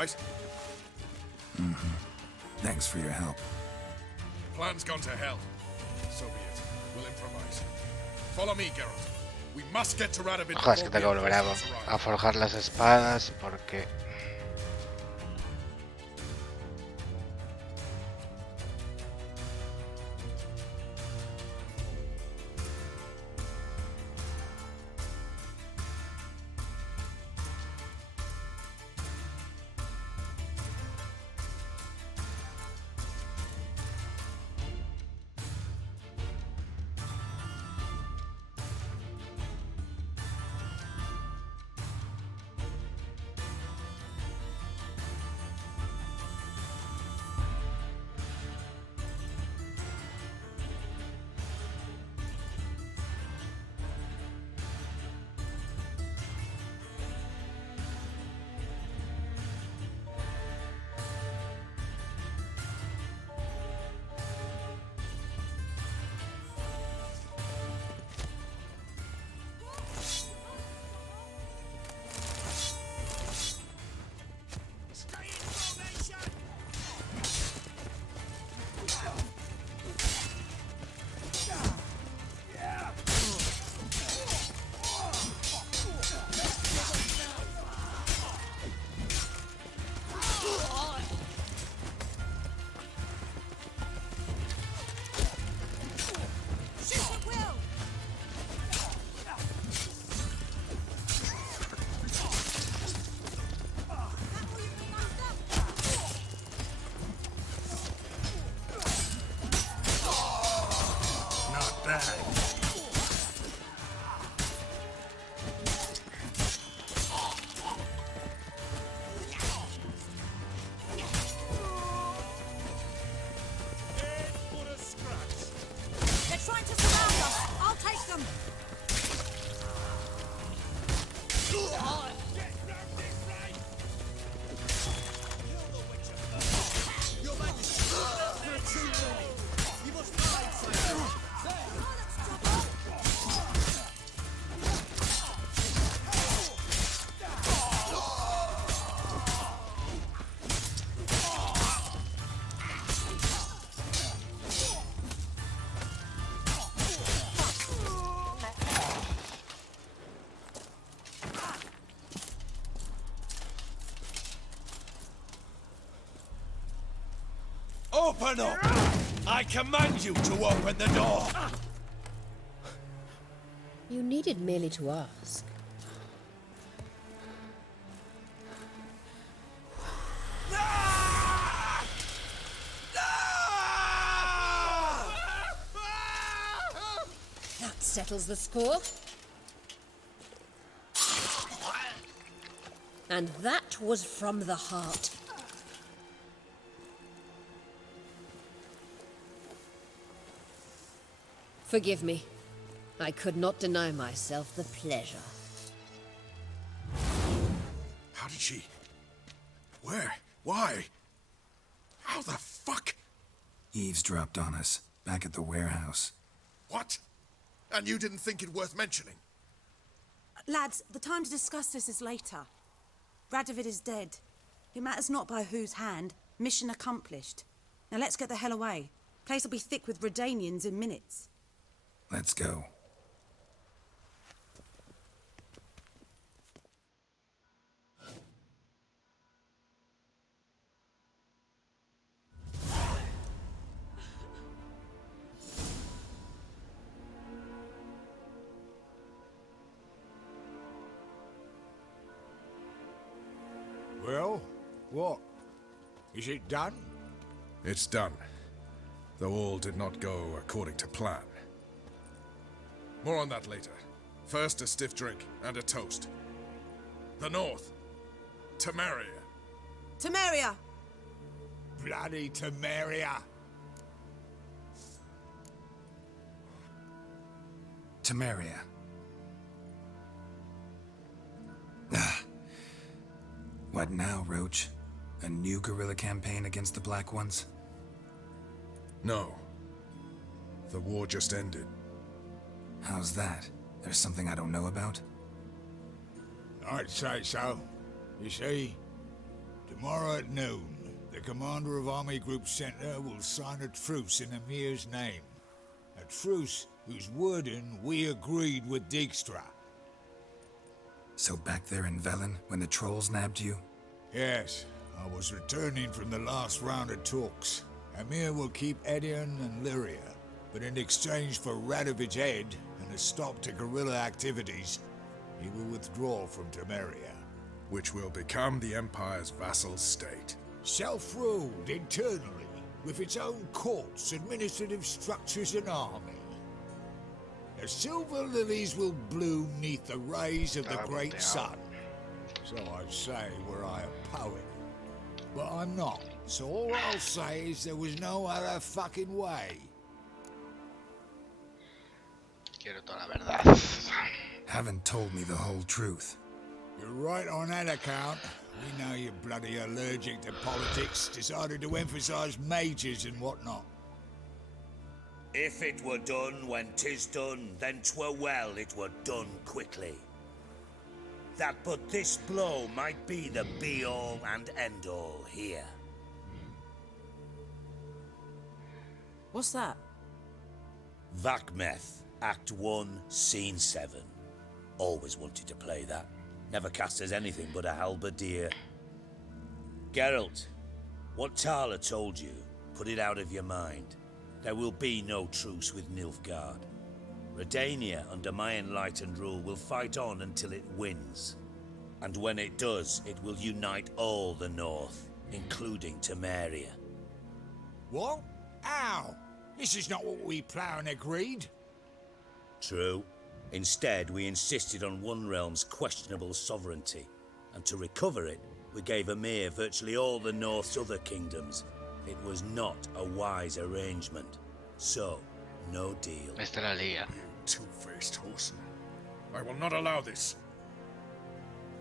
right? Thanks for your help. Plan's gone to hell. So be it. We'll improvise. Follow me, Geralt. We must get to Radovid Ojo, es que before tengo que volver reinforcements arrive. a forjar las espadas porque... Not bad. They're trying to surround us. I'll take them. Open up! I command you to open the door! You needed merely to ask. That settles the score. And that was from the heart. Forgive me. I could not deny myself the pleasure. How did she... Where? Why? How the fuck? Eavesdropped on us, back at the warehouse. What? And you didn't think it worth mentioning? Lads, the time to discuss this is later. Radovid is dead. It matters not by whose hand. Mission accomplished. Now let's get the hell away. Place will be thick with Redanians in minutes. Let's go. Well, what? Is it done? It's done. Though all did not go according to plan. More on that later. First, a stiff drink and a toast. The North. Temeria. Temeria! Bloody Temeria! Temeria. Ah. What now, Roach? A new guerrilla campaign against the Black Ones? No. The war just ended. How's that? There's something I don't know about? I'd say so. You see, Tomorrow at noon, the commander of Army Group Center will sign a truce in Emir's name. A truce whose wording we agreed with Dijkstra. So back there in Velen, when the trolls nabbed you? Yes, I was returning from the last round of talks. Emir will keep Edion and Lyria, but in exchange for Radovid's head and a stop to guerrilla activities, he will withdraw from Temeria. Which will become the Empire's vassal state. Self-ruled internally, with its own courts, administrative structures and army. The silver lilies will bloom neath the rays of the great sun. So I'd say were I a poet. But I'm not, so all I'll say is there was no other fucking way. Quiero toda la verdad. Haven't told me the whole truth. You're right on that account. We know you're bloody allergic to politics, decided to emphasize majors and whatnot. If it were done when 'tis done, then 'twere well it were done quickly. That but this blow might be the be-all and end-all here. What's that? Vakmeth, Act 1, Scene 7. Always wanted to play that. Never cast as anything but a halberdier. Geralt, what Tala told you, put it out of your mind. There will be no truce with Nilfgaard. Redania, under my enlightened rule, will fight on until it wins. And when it does, it will unite all the North, including Temeria. What? How? This is not what we planned and agreed. True. Instead, we insisted on one realm's questionable sovereignty, and to recover it, we gave Emir virtually all the North's other kingdoms. It was not a wise arrangement. So, no deal. Esta la lía. Two-faced horseman. I will not allow this.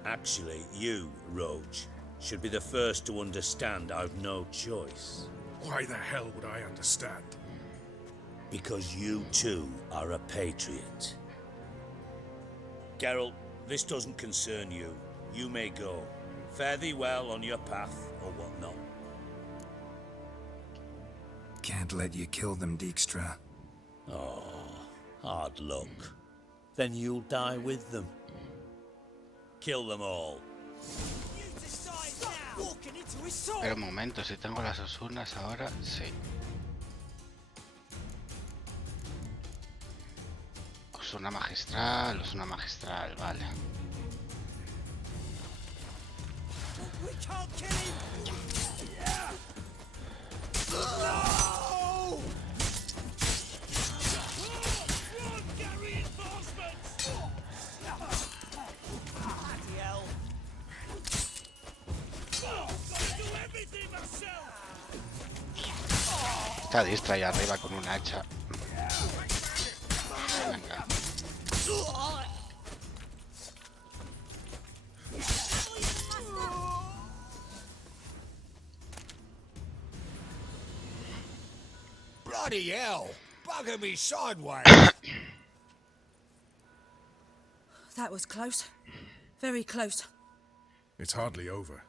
Actually, you, Roach, should be the first to understand I've no choice. Why the hell would I understand? Because you too are a patriot. Geralt, this doesn't concern you. You may go. Fare thee well on your path, or whatnot. Can't let you kill them, Dijkstra. Oh, hard luck. Then you'll die with them. Kill them all. Pero un momento, si tengo las Osunas ahora, sí. Osuna magistral, vale. We can't kill him! No! Run, get reinforcements! Bloody hell! Gotta do everything myself! Está Dijkstra ahí arriba con un hacha. Venga. Bloody hell! Bugger me sideways! That was close. Very close. It's hardly over.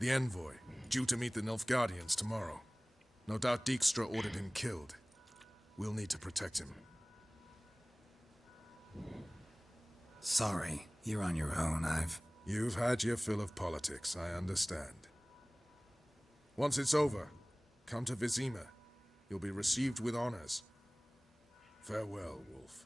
The envoy, due to meet the Nilfgaardians tomorrow. No doubt Dijkstra ordered him killed. We'll need to protect him. Sorry, you're on your own. You've had your fill of politics, I understand. Once it's over, come to Vizima. You'll be received with honors. Farewell, Wolf.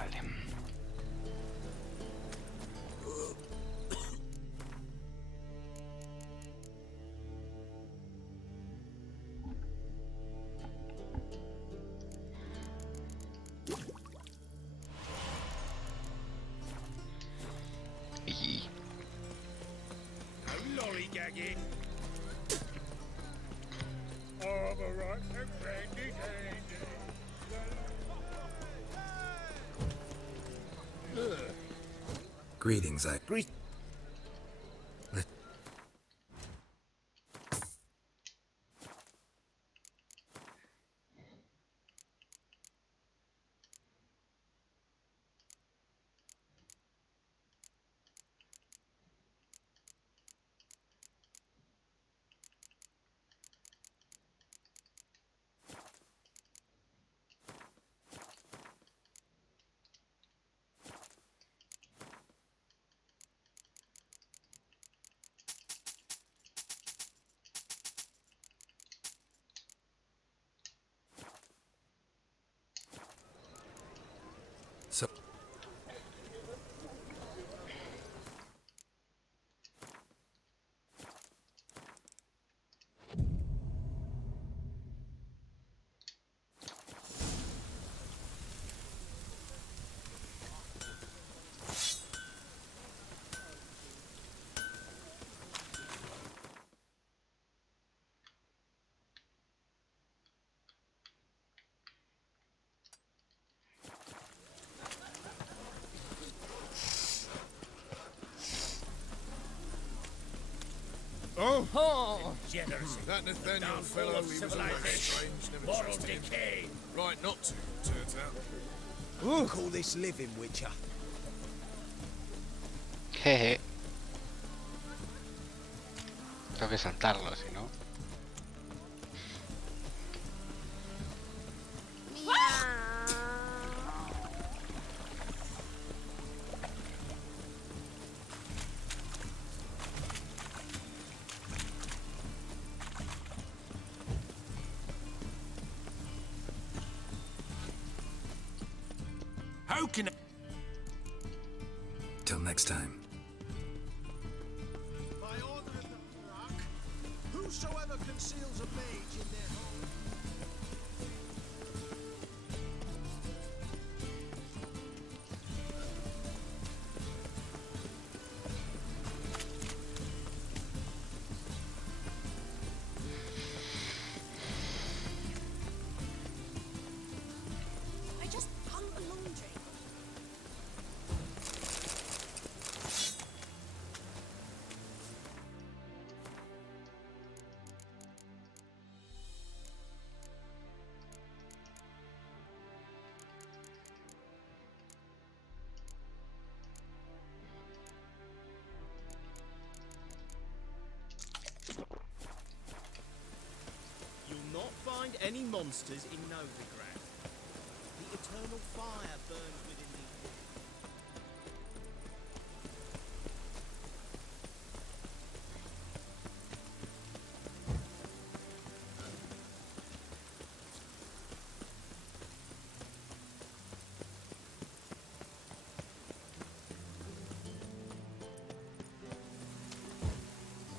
Vale. Y No lollygagging. Oh, the right and handy Greetings, So, Oh! Degeneracy. That Nathaniel Downfall fellow, of he was always civilization. strange, never Moral trusted him. decay. Right not to, turns out. We'll call this living, Witcher. jeje. Tengo que saltarlo, si no. How can I... till next time. By order of the Rock, whosoever conceals a mage in their home. I just hung the laundry. You'll not find any monsters in Novigrad. The eternal fire burns within these walls.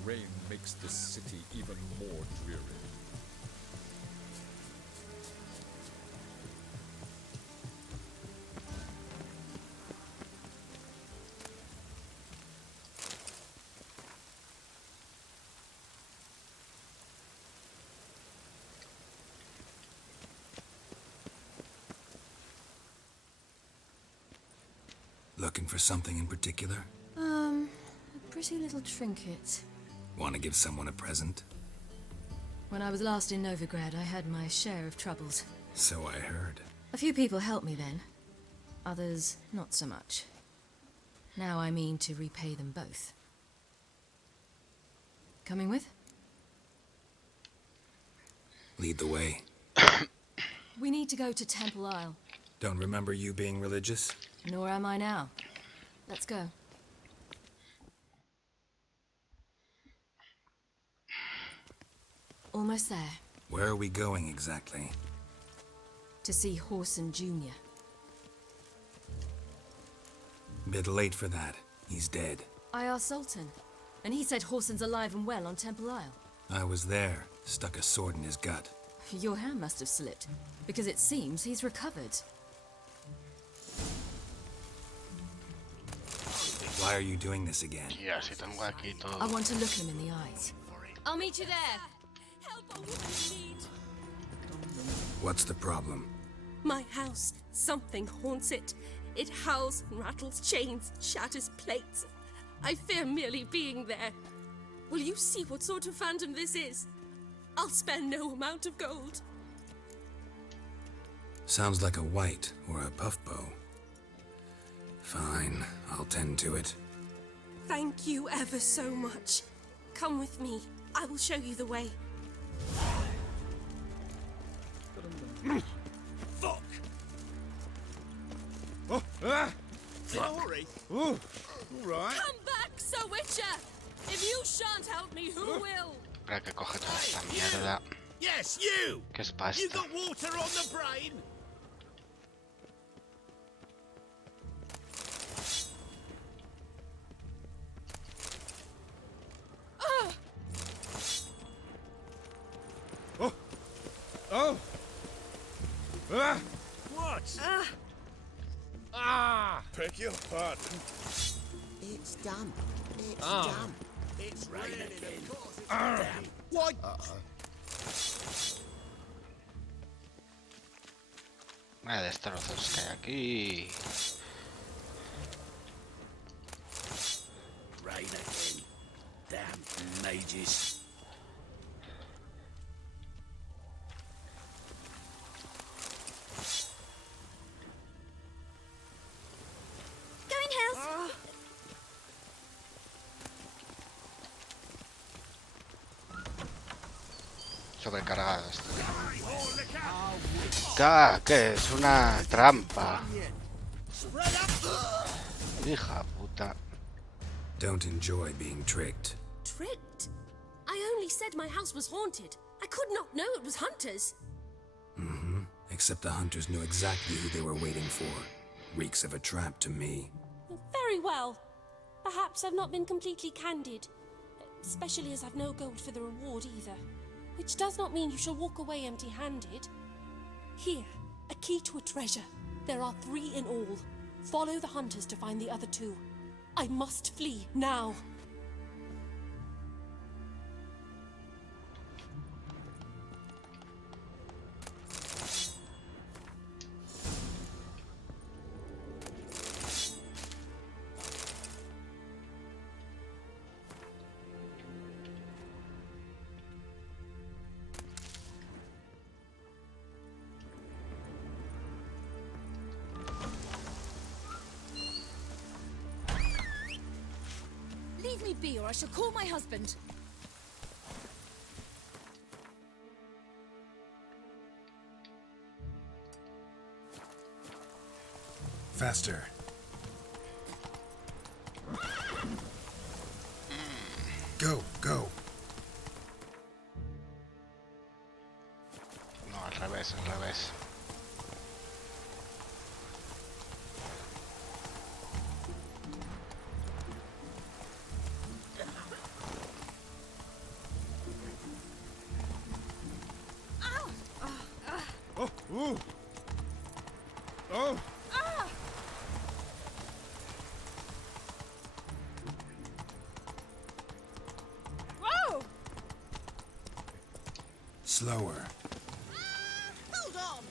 Rain makes the city even more dreary. Looking for something in particular? A pretty little trinket. Want to give someone a present? When I was last in Novigrad, I had my share of troubles. So I heard. A few people helped me then. Others, not so much. Now I mean to repay them both. Coming with? Lead the way. We need to go to Temple Isle. Don't remember you being religious? Nor am I now. Let's go. Almost there. Where are we going exactly? To see Horson Jr. Bit late for that. He's dead. I asked Sultan, and he said Horson's alive and well on Temple Isle. I was there. Stuck a sword in his gut. Your hand must have slipped, because it seems he's recovered. Why are you doing this again? Ya, si tengo aquí todo. I want to look him in the eyes. I'll meet you there. What's the problem? My house. Something haunts it. It howls and rattles chains, shatters plates. I fear merely being there. Will you see what sort of phantom this is? I'll spare no amount of gold. Sounds like a white or a puff bow. Fine, I'll tend to it. Thank you ever so much. Come with me. I will show you the way. Fuck! Glory! All right. Come back, Sir Witcher! If you shan't help me, who will? Espera que coge toda esta mierda. Yes, you! ¿Qué es pasta? You got water on the brain? Oh! What? Beg your pardon. It's damp. It's Ah. damp. It's raining, of course. It's Ah. damp. Why? Vaya destrozos que hay aquí. Rain again. Damn mages. Going, Hells. Sobrecargado esto. ¿Qué es? Una trampa. Hija puta. Don't enjoy being tricked. Tricked? I only said my house was haunted. I could not know it was hunters. Mm-hmm. Except the hunters knew exactly who they were waiting for. Reeks of a trap to me. Very well. Perhaps I've not been completely candid. Especially as I've no gold for the reward either. Which does not mean you shall walk away empty-handed. Here, a key to a treasure. There are 3 in all. Follow the hunters to find the other 2. I must flee now. Leave me be, or I shall call my husband. Faster. Go, go. No, al revés, al revés. Oh! Ooh! Oh! Whoa! Slower. Hold on!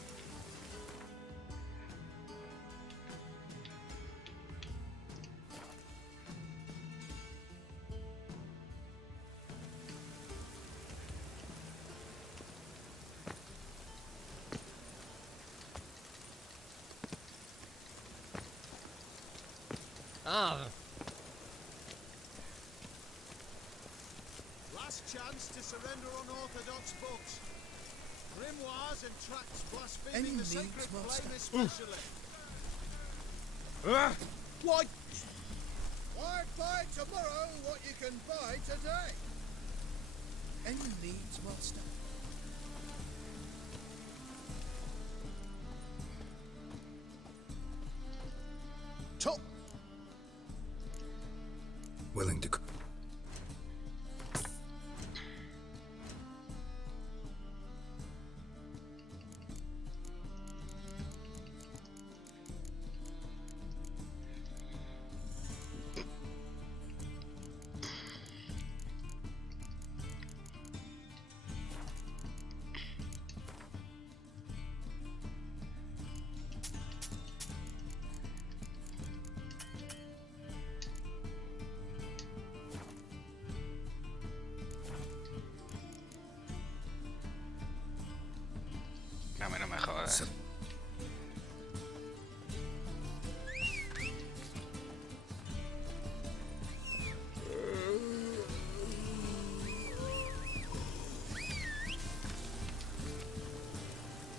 Last chance to surrender unorthodox books. Grimoires and tracts blaspheming the sacred flame especially. Why? Why buy tomorrow what you can buy today? Any needs, master? A mí no me jodas.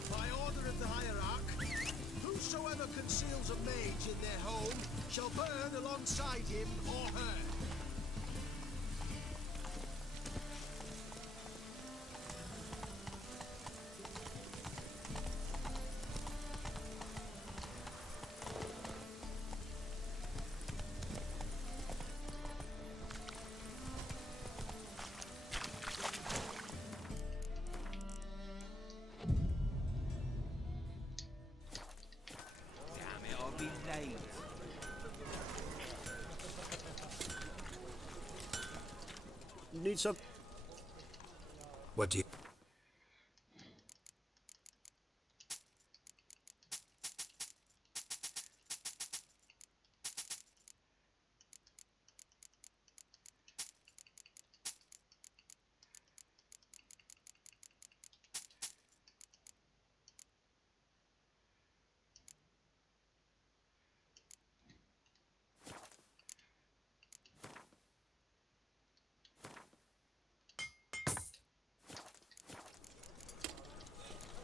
By order of the hierarch, whosoever conceals a mage in their home shall burn alongside him or her. Damn it, I'll be late. You need some. What do you...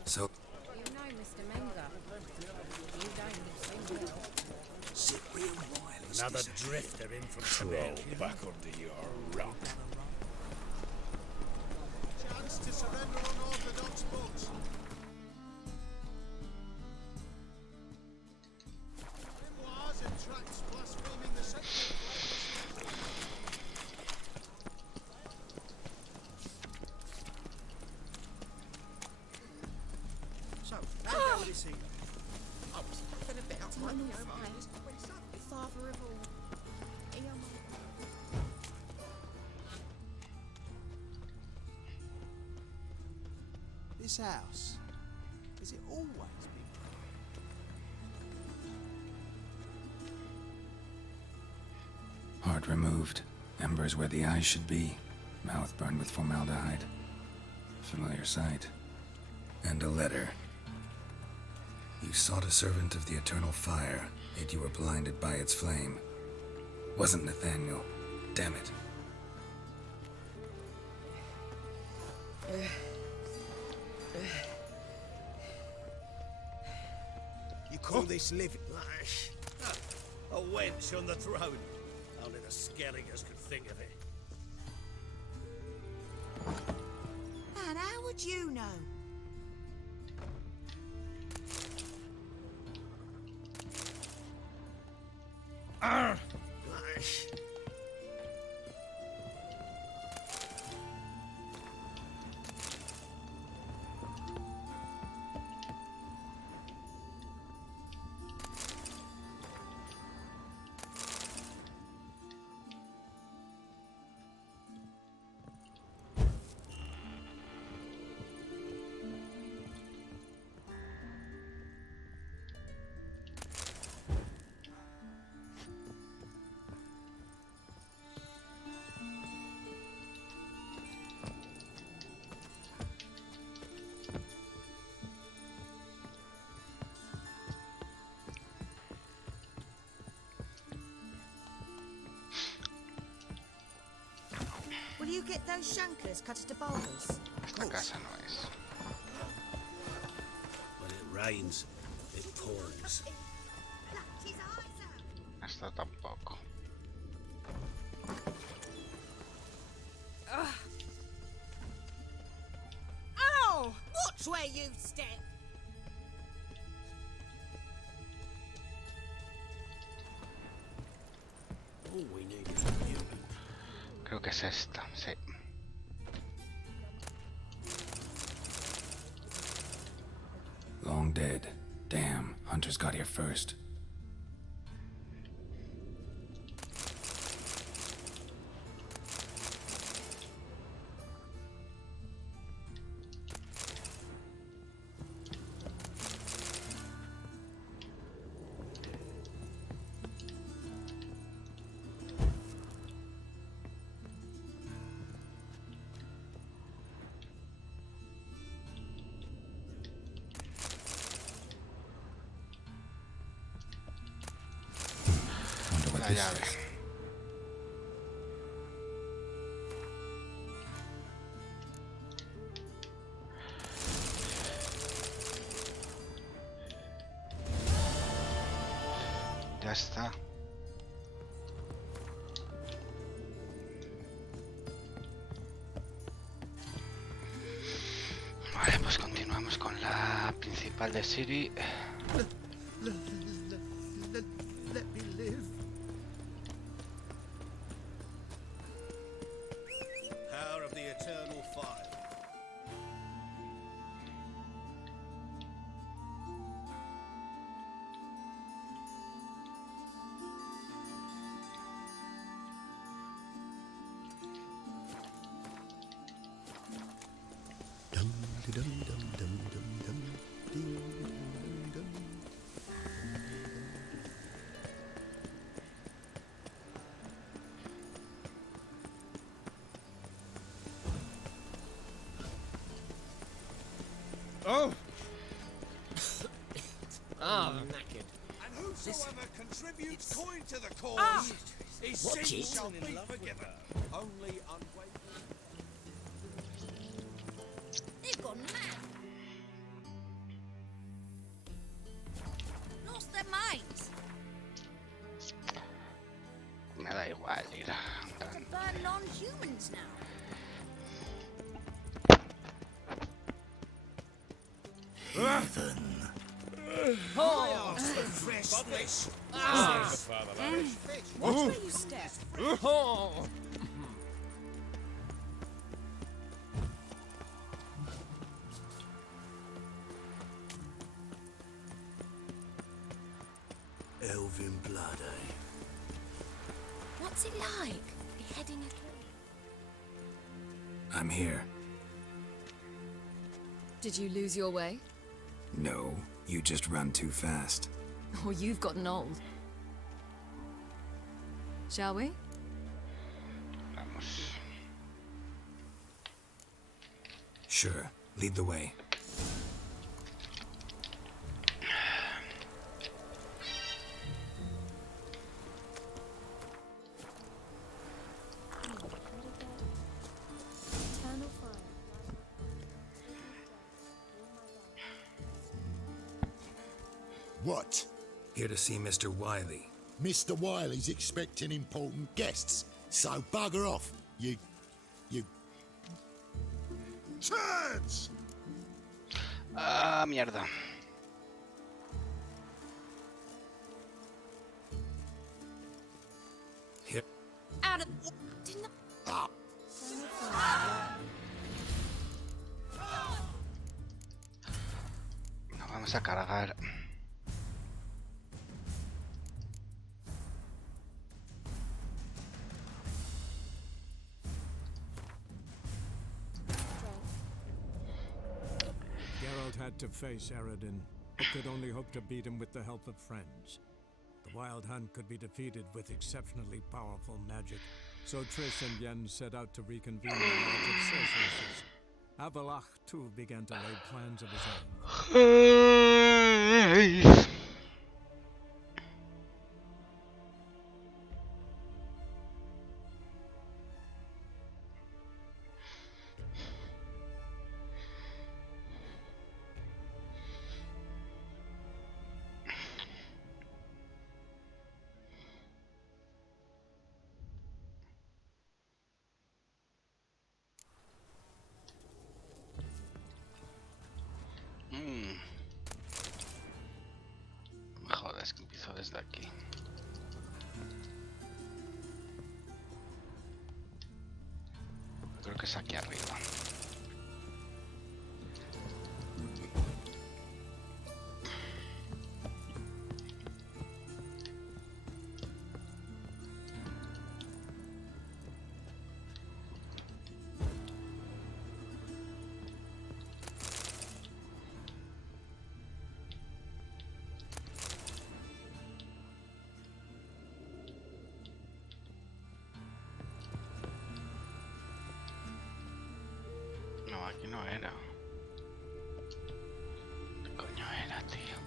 So... You know Mr. Menga. You don't seem well. Sit real wireless. Another drifter in from Crawl Samaritan. back under your rock. Chance to surrender unorthodox books. Memoirs and tracts blaspheming the sacred. So, now go with this here. I was laughing a bit out my mind. Father of all. This house, is it always been? Heart removed. Embers where the eyes should be. Mouth burned with formaldehyde. Familiar sight. And a letter. You sought a servant of the eternal fire, yet you were blinded by its flame. Wasn't Nathaniel. Damn it. You call this living? A wench on the throne. Only the scaringers could think of it. And how would you know? Will you get those shankers cut into boulders? Esta casa no es. When it rains, it pours. Esta tampoco. Oh! Watch where you step! All we need is a mutant. Creo que es esta, sí. Long dead. Damn, Hunters got here first. llave. Ya está. Vale, pues continuamos con la principal de Ciri. Let me live. Power of the eternal fire. Oh! Knackered. And whosoever contributes coin to the cause, his Watch sins it. shall be forgiven. Only unwavering. They've gone mad. Lost their minds. Me da igual ir a... Burn non-humans now. I asked for fresh fish. Watch where you step. Elven blood, eh? What's it like, beheading a king? I'm here. Did you lose your way? No, you just run too fast. Or you've gotten old? Shall we? Vamos. Sure, lead the way. Eternal fire. What? Here to see Mr. Wiley. Mr. Wiley's expecting important guests, so bugger off, you... Turds! Ah, mierda. Here. Out of... Didn't Ah. Nos vamos a cargar. Geralt had to face Eredin, but could only hope to beat him with the help of friends. The Wild Hunt could be defeated with exceptionally powerful magic, so Triss and Yen set out to reconvene the Lords of Sorceresses. Avalach, too, began to lay plans of his own. Joder, es que empiezo desde aquí. Creo que es aquí arriba. No, aquí no era. ¿Qué coño era, tío?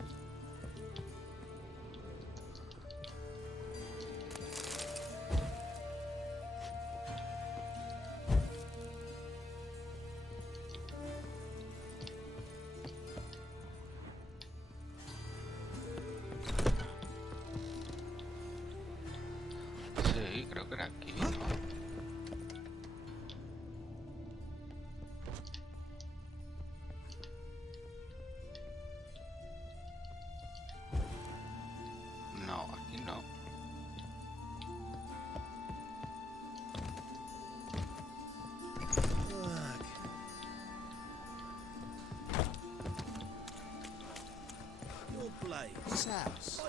this house?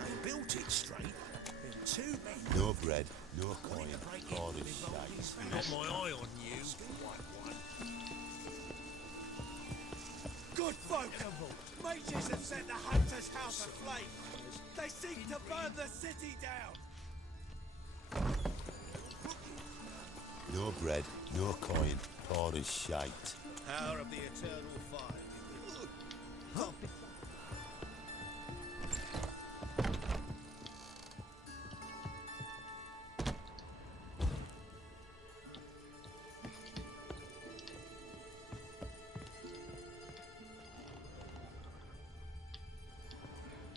They built it straight. In 2 men. No bread, no coin, all this shite. Got my eye on you, white one. Good folk! Mages have set the hunter's house aflame. They seek to burn the city down. No bread, no coin, all this shite. Power of the eternal fire. Huh?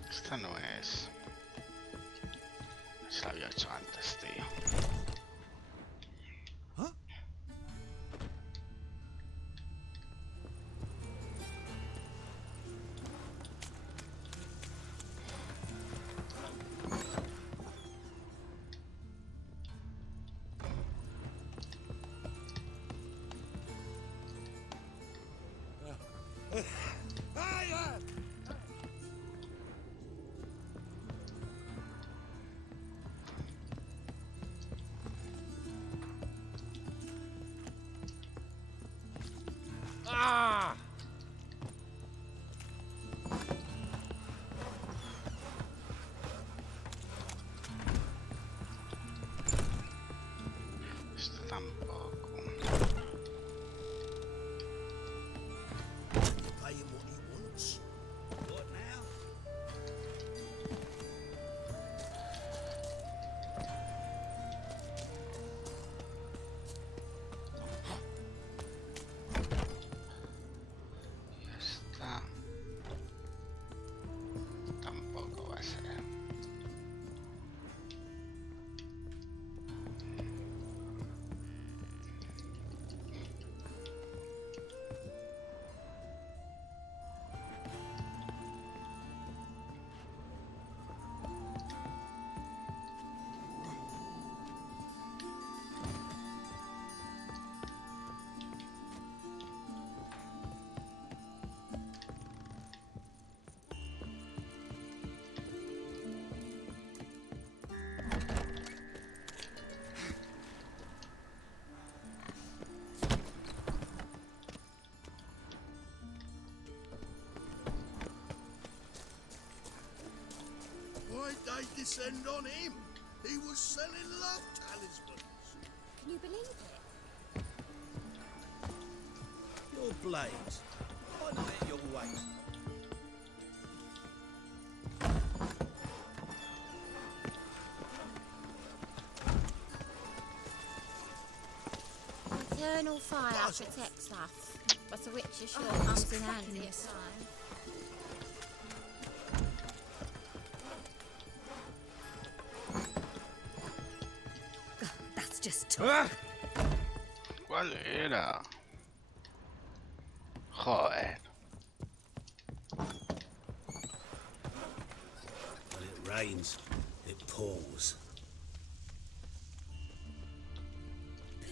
Esta no es. Se la había hecho antes, tío. Ah! Este tampoco. Pay him what he wants. What now? Esta tampoco va a ser. Why'd they descend on him? He was selling love talismans. Can you believe it? Your blades. I know it your ways. Eternal fire protects us, but the witch sure comes in handy at times. That's just tough. ¿Cuál era? Joder. When it rains, it pours.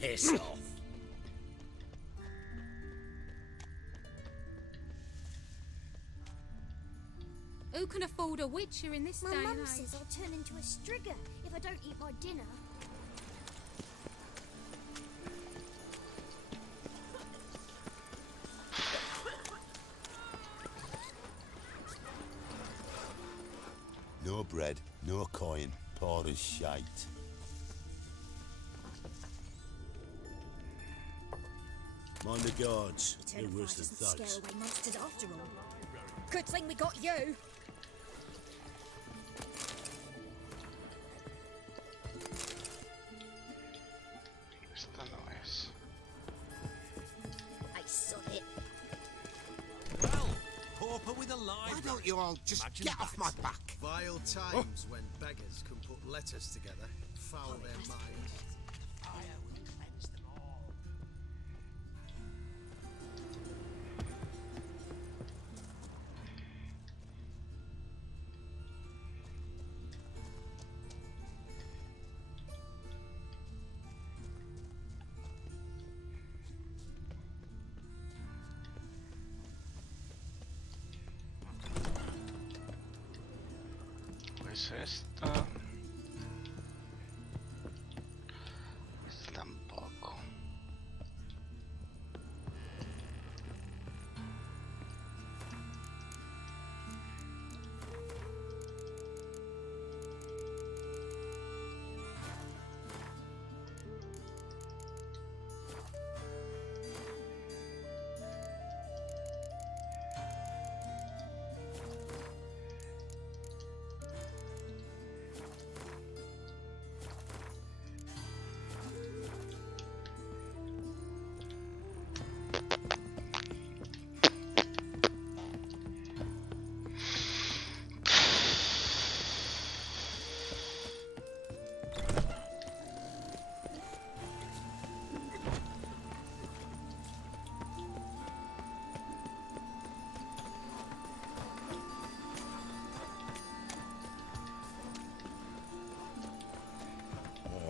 Piss off. Who can afford a witcher in this My day and mum age? says I'll turn into a strigger if I don't eat my dinner. No bread, no coin, poor as shite. Mind the guards. They're Eternal fire worse than doesn't scare thugs. away monsters after all. Good thing we got you. Esta no es. I sod it. Well, pauper with a line. Why don't you all just get off my back? Vile times when beggars can put letters together, foul their minds. es esta. Esta tampoco.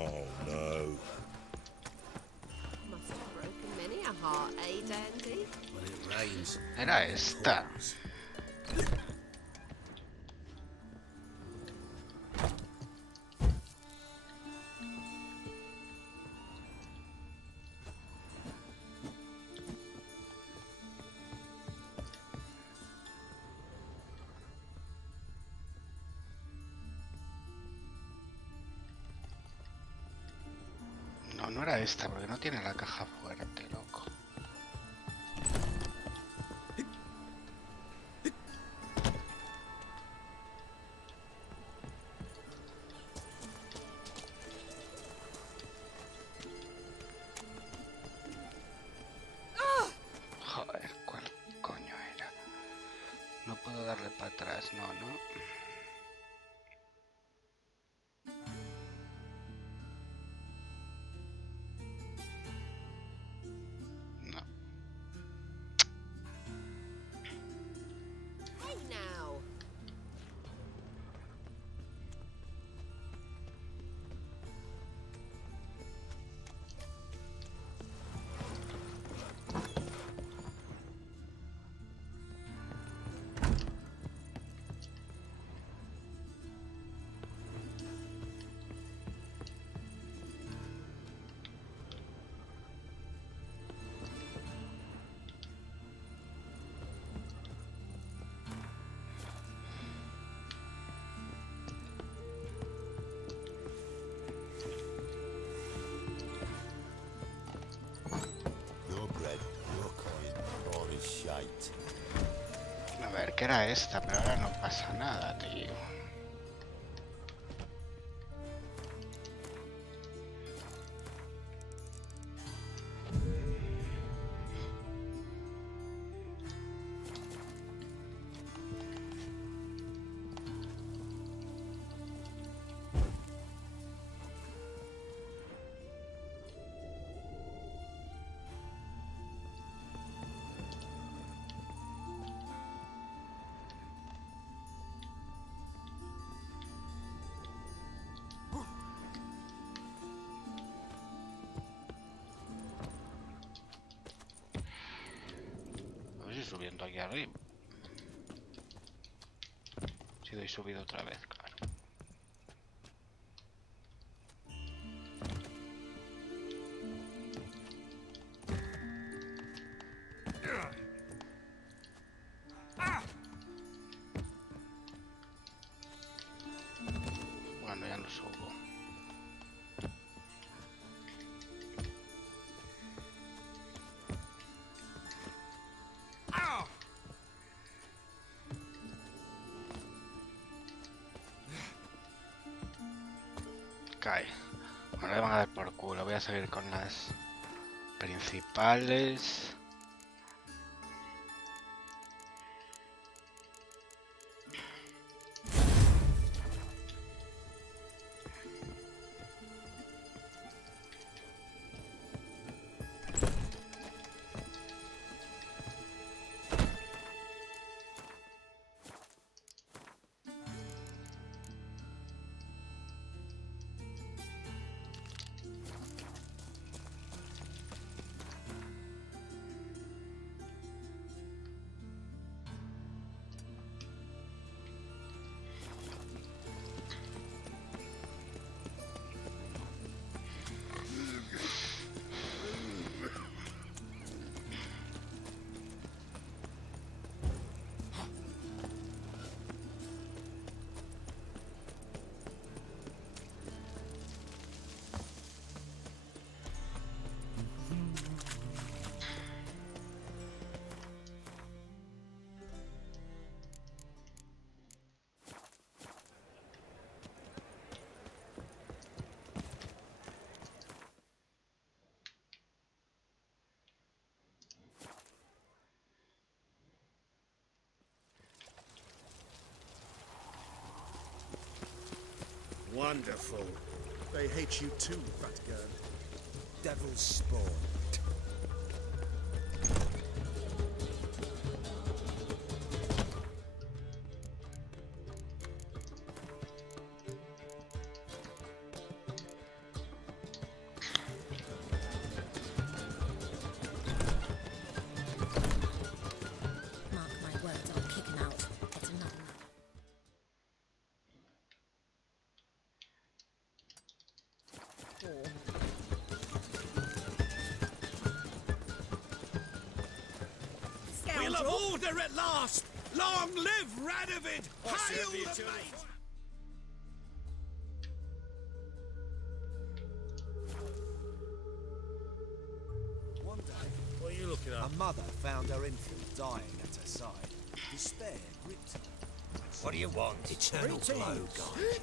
Oh no. Must have broken many a heart, eh, Dandy? When it rains. Era esta. No, no era esta, porque no tiene la caja fuerte, loco. Joder, ¿cuál coño era? No puedo darle para atrás, no, no. No. Hey now. No bread, no coin, all is shite. A ver, que era esta, pero ahora no pasa nada, tío. Voy subiendo aquí arriba. Si doy subido otra vez, claro. Bueno, ya no subo. Cae. Bueno, le van a dar por culo. Voy a seguir con las principales. Wonderful. They hate you too, Fatgirl. Devil's spawn. Mark my words, I'll kick him out. It's enough. We'll have order at last! Long live Radovid! Hail the mate! One day, What are you looking at? a mother found her infant dying at her side. Despair gripped her. What do you want? Eternal glow, guide.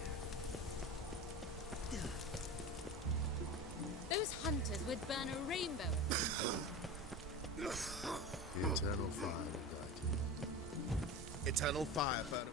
Those hunters would burn a rainbow. The eternal fire will guide you. Eternal fire burn away.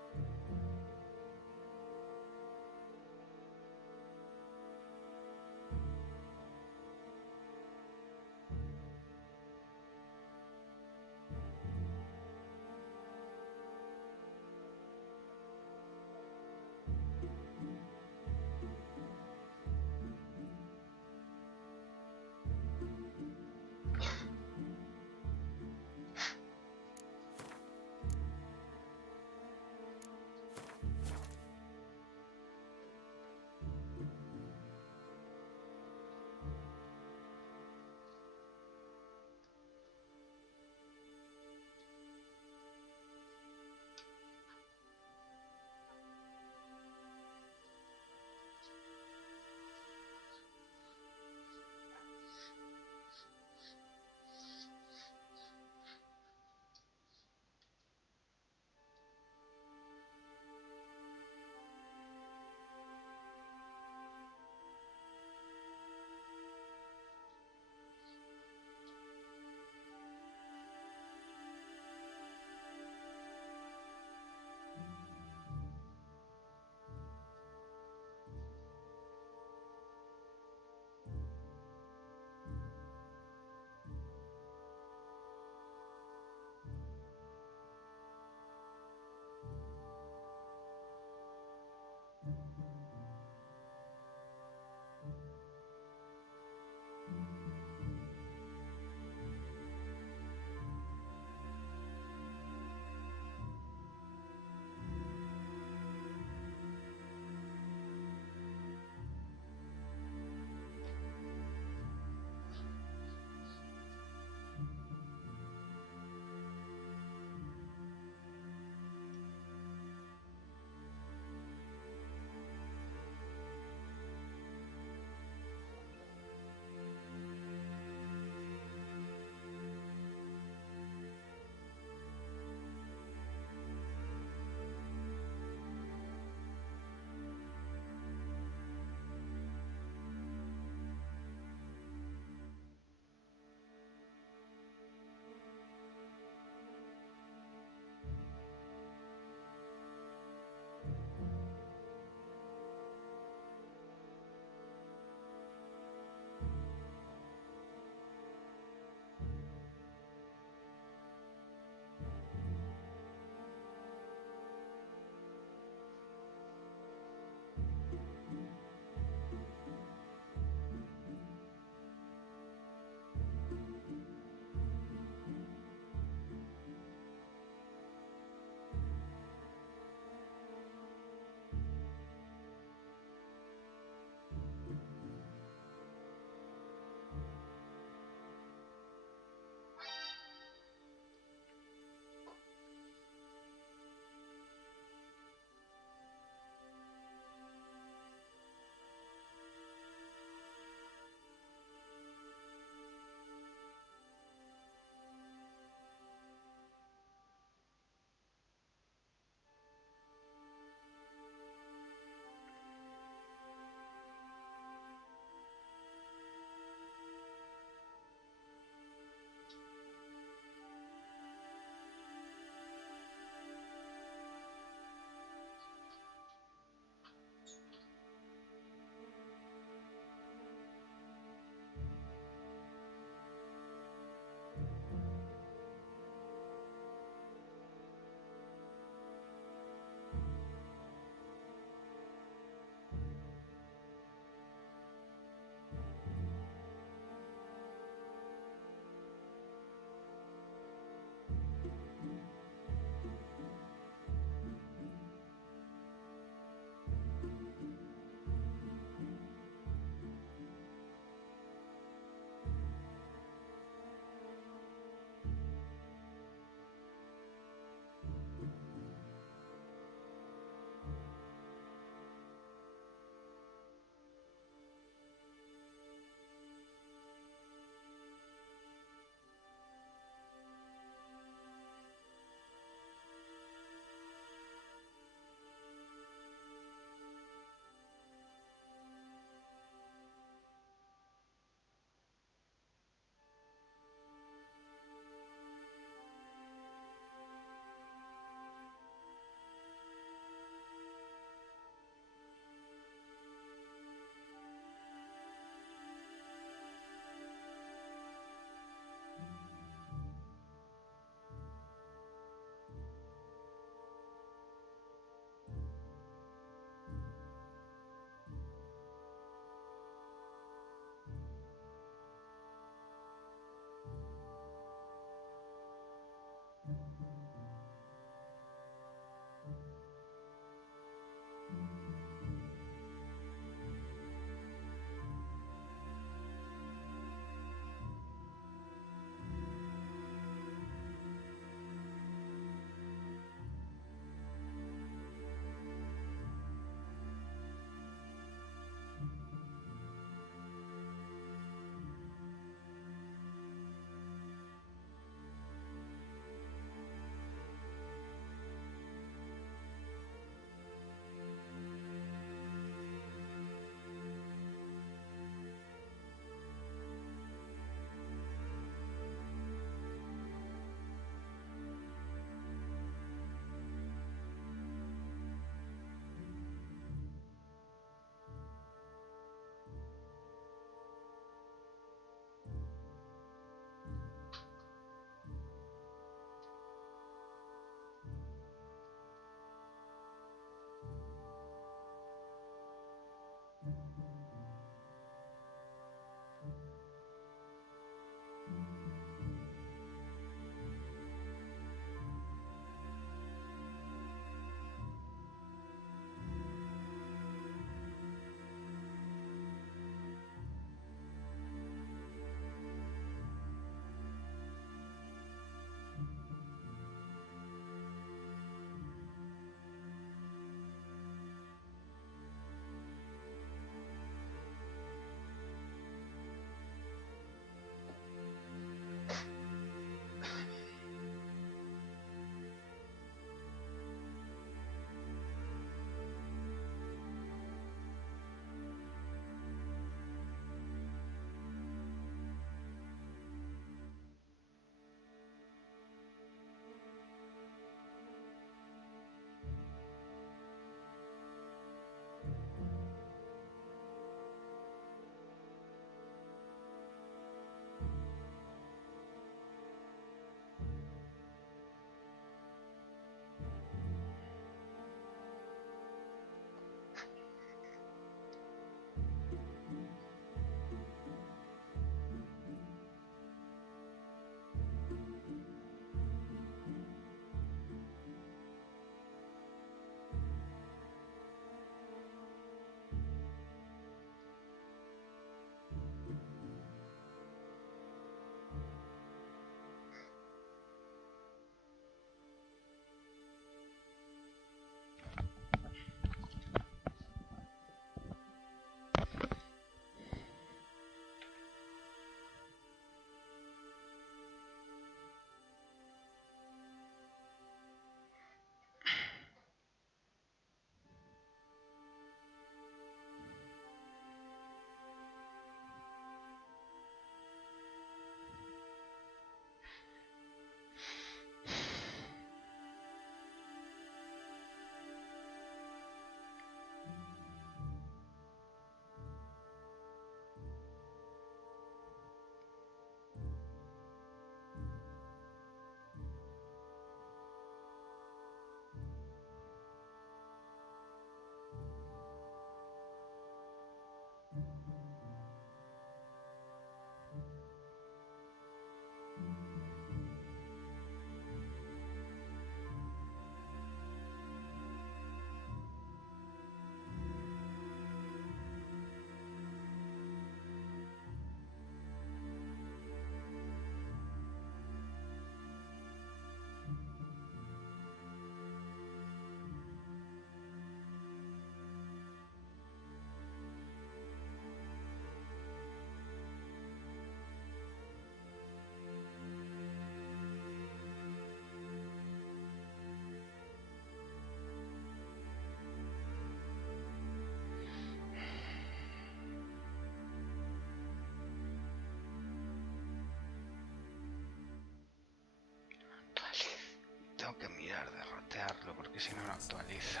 pillar derrotearlo porque si no no actualiza.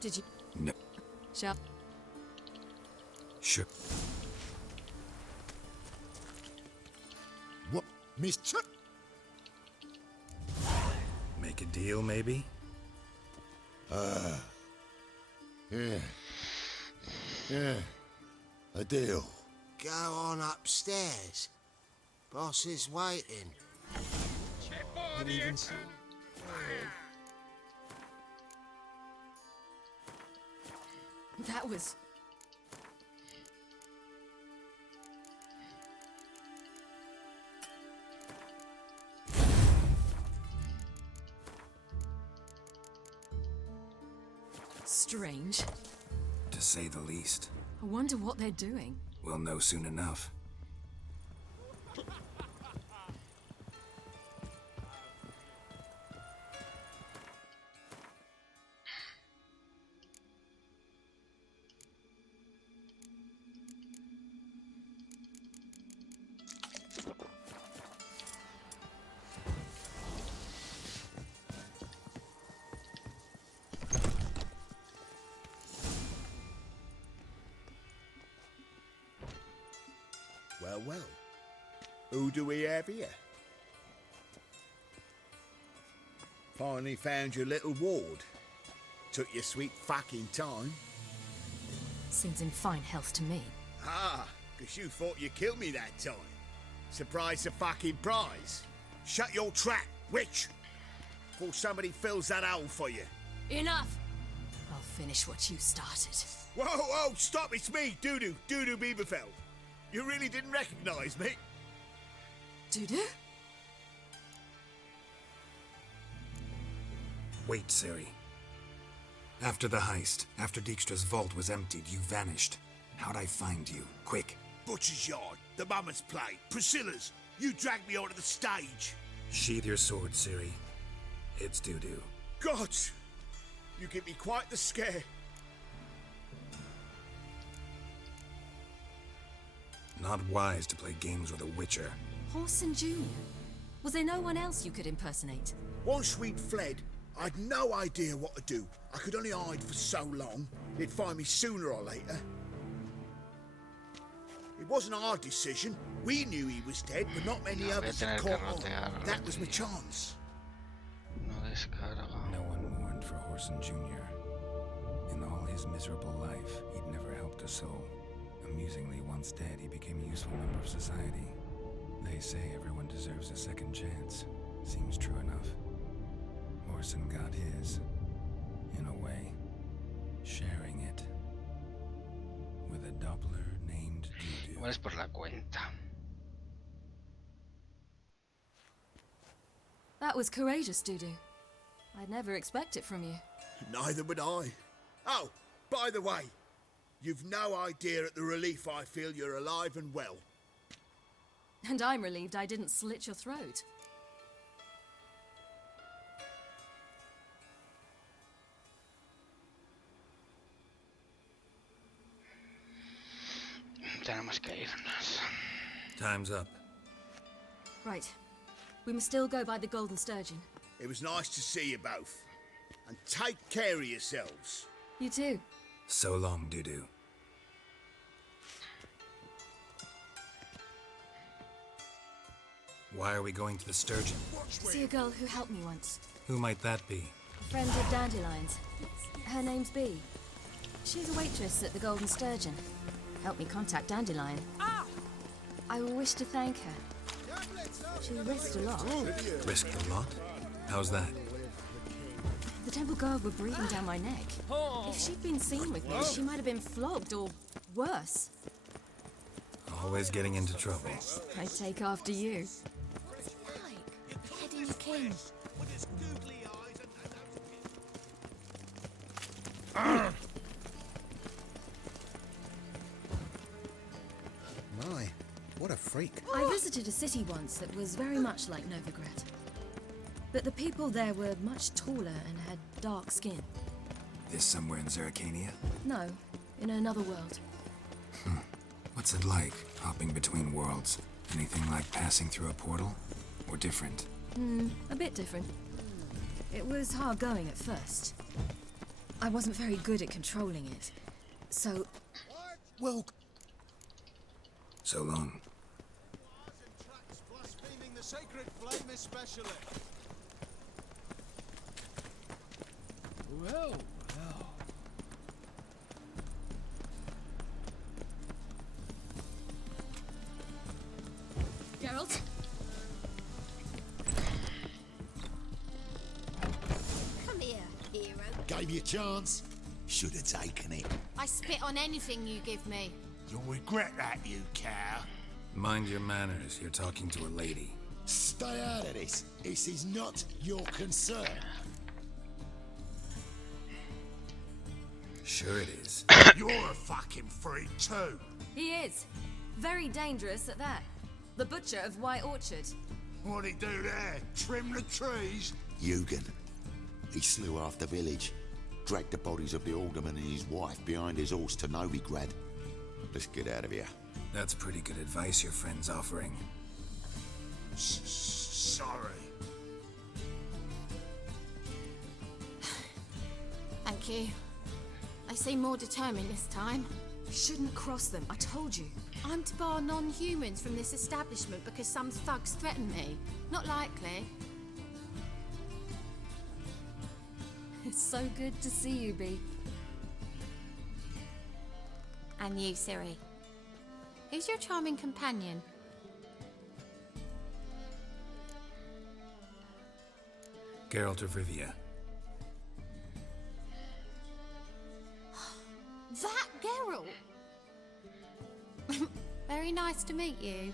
Did you? No. Shall? Sure. What, Mister? Make a deal, maybe? Yeah. Yeah. A deal. Go on upstairs. Boss is waiting. And even so. That was... strange. To say the least. I wonder what they're doing. We'll know soon enough. Well. Who do we have here? Finally found your little ward. Took your sweet fucking time. Seems in fine health to me. Ah, 'cause you thought you killed me that time. Surprise the fucking prize. Shut your trap, witch! Before somebody fills that hole for you. Enough! I'll finish what you started. Whoa, stop, it's me, Dudu Bieberfeld. You really didn't recognize me? Dudu? Wait, Ciri. After the heist, after Dijkstra's vault was emptied, you vanished. How'd I find you? Quick. Butcher's Yard, the Mama's Play, Priscilla's. You dragged me onto the stage. Sheathe your sword, Ciri. It's Dudu. Gods! You give me quite the scare. Not wise to play games with a witcher. Horson Jr. Was there no one else you could impersonate? Once we'd fled, I'd no idea what to do. I could only hide for so long. They'd find me sooner or later. It wasn't our decision. We knew he was dead, but not many others had caught on. That was my chance. No descarga. No one mourned for Horson Jr. In all his miserable life, he'd never helped a soul. Amusingly, once dead, he became a useful member of society. They say everyone deserves a second chance. Seems true enough. Horson got his, in a way, sharing it with a Doppler named Dudu. Igual es por la cuenta. That was courageous, Dudu. I'd never expect it from you. Neither would I. Oh, by the way, you've no idea at the relief I feel you're alive and well. And I'm relieved I didn't slit your throat. Tenemos que irnos. Time's up. Right. We must still go by the Golden Sturgeon. It was nice to see you both. And take care of yourselves. You too. So long, Dudu. Why are we going to the Sturgeon? See a girl who helped me once. Who might that be? A friend of Dandelion's. Her name's Bee. She's a waitress at the Golden Sturgeon. Helped me contact Dandelion. I wish to thank her. She risked a lot. Risked a lot? How's that? The temple guard were breathing down my neck. If she'd been seen with me, she might have been flogged or worse. All Always getting into trouble. I take after you. Heading your king. My, what a freak. I visited a city once that was very much like Novigrad. But the people there were much taller and had dark skin. This somewhere in Zerrikania? No, in another world. What's it like, hopping between worlds? Anything like passing through a portal? Or different? A bit different. It was hard going at first. I wasn't very good at controlling it. So... Well... So long. Blaspheming the sacred flame especially. Well, well. Geralt? Come here, hero. Gave you a chance. Should have taken it. I spit on anything you give me. You'll regret that, you cow. Mind your manners, you're talking to a lady. Stay out of this. This is not your concern. Sure it is. You're a fucking freak too. He is. Very dangerous at that. The butcher of White Orchard. What'd he do there? Trim the trees? Eugen. He slew half the village. Dragged the bodies of the alderman and his wife behind his horse to Novigrad. Let's get out of here. That's pretty good advice your friend's offering. Sorry. Thank you. They seem more determined this time. You shouldn't cross them, I told you. I'm to bar non-humans from this establishment because some thugs threaten me. Not likely. It's so good to see you, Bee. And you, Ciri. Who's your charming companion? Geralt of Rivia. That Geralt! Very nice to meet you.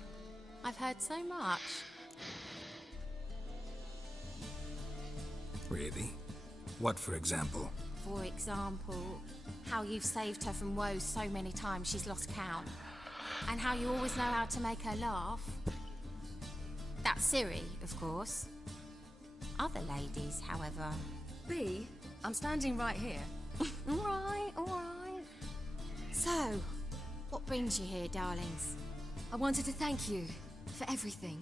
I've heard so much. Really? What, for example? For example, how you've saved her from woes so many times she's lost count. And how you always know how to make her laugh. That's Ciri, of course. Other ladies, however... Bee, I'm standing right here. Alright, alright. So, what brings you here, darlings? I wanted to thank you for everything.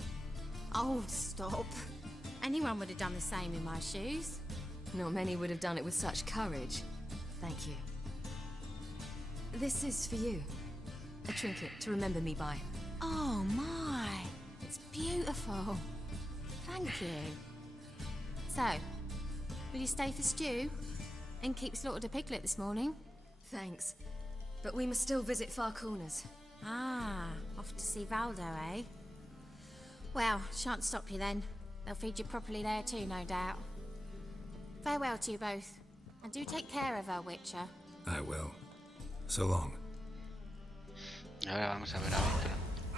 Oh, stop. Anyone would have done the same in my shoes. Not many would have done it with such courage. Thank you. This is for you. A trinket to remember me by. Oh my, it's beautiful. Thank you. So, will you stay for stew? And keep slaughtered a piglet this morning? Thanks. But we must still visit Far Corners. Ah, off to see Valdo, eh? Well, shan't stop you then. They'll feed you properly there too, no doubt. Farewell to you both. And do take care of her, Witcher. I will. So long. Ahora vamos a ver a otro.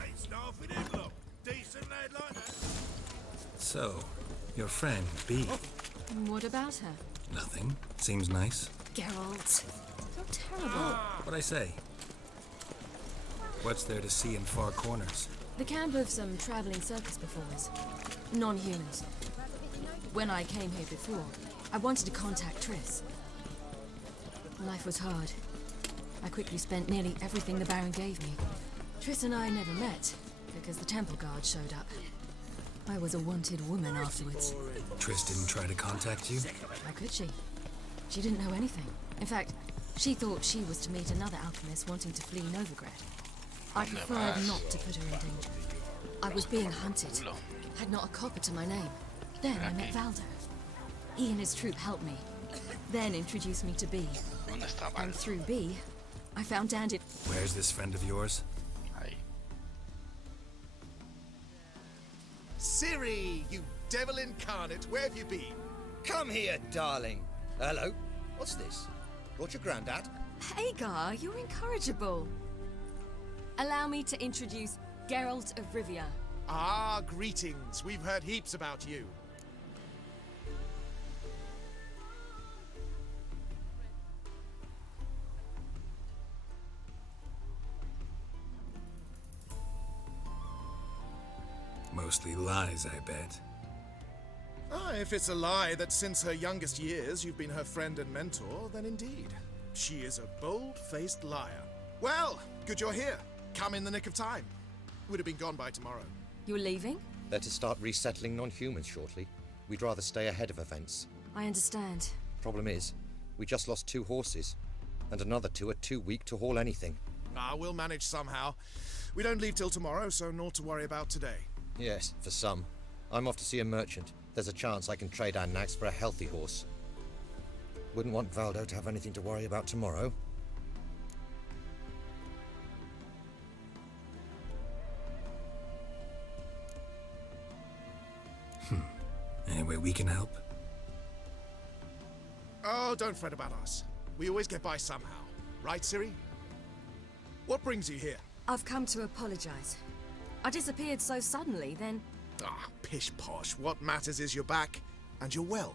Ain't starving him, look. Decent lad like that. So, your friend, Bee. What about her? Nothing. Seems nice. Geralt. You're terrible. What'd I say? What's there to see in Far Corners? The camp of some traveling circus performers. Non-humans. When I came here before, I wanted to contact Triss. Life was hard. I quickly spent nearly everything the Baron gave me. Triss and I never met, because the temple guard showed up. I was a wanted woman afterwards. Triss didn't try to contact you? How could she? She didn't know anything. In fact, she thought she was to meet another alchemist wanting to flee Novigrad. I preferred not to put her in danger. I was being hunted. Had not a copper to my name. Then I met Valdo. He and his troop helped me. Then introduced me to Bee. And through Bee, I found Dandy. Where's this friend of yours? Ciri, you devil incarnate, where have you been? Come here, darling. Hello. What's this? Brought your granddad? Hagar, you're incorrigible. Allow me to introduce Geralt of Rivia. Ah, greetings. We've heard heaps about you. Mostly lies, I bet. Ah, if it's a lie that since her youngest years you've been her friend and mentor, then indeed. She is a bold-faced liar. Well, good you're here. Come in the nick of time. Would have been gone by tomorrow. You're leaving? They're to start resettling non-humans shortly. We'd rather stay ahead of events. I understand. Problem is, we just lost 2 horses, and another 2 are too weak to haul anything. Ah, we'll manage somehow. We don't leave till tomorrow, so naught to worry about today. Yes, for some. I'm off to see a merchant. There's a chance I can trade our nags for a healthy horse. Wouldn't want Valdo to have anything to worry about tomorrow. Any way we can help? Oh, don't fret about us. We always get by somehow. Right, Ciri? What brings you here? I've come to apologize. I disappeared so suddenly, then... Ah, pish-posh. What matters is you're back, and you're well.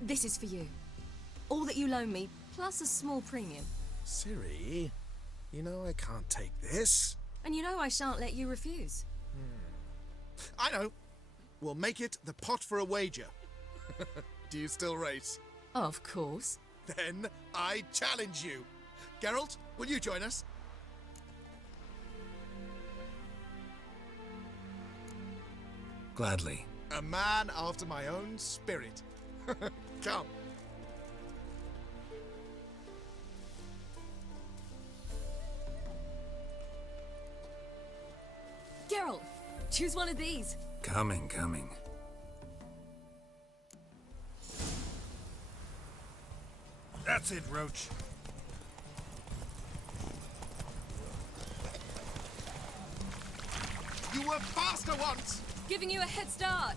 This is for you. All that you loan me, plus a small premium. Ciri, you know I can't take this. And you know I shan't let you refuse. I know. We'll make it the pot for a wager. Do you still race? Of course. Then I challenge you. Geralt, will you join us? Gladly. A man after my own spirit. Come. Geralt, choose one of these. Coming. That's it, Roach. You were faster once! Giving you a head start.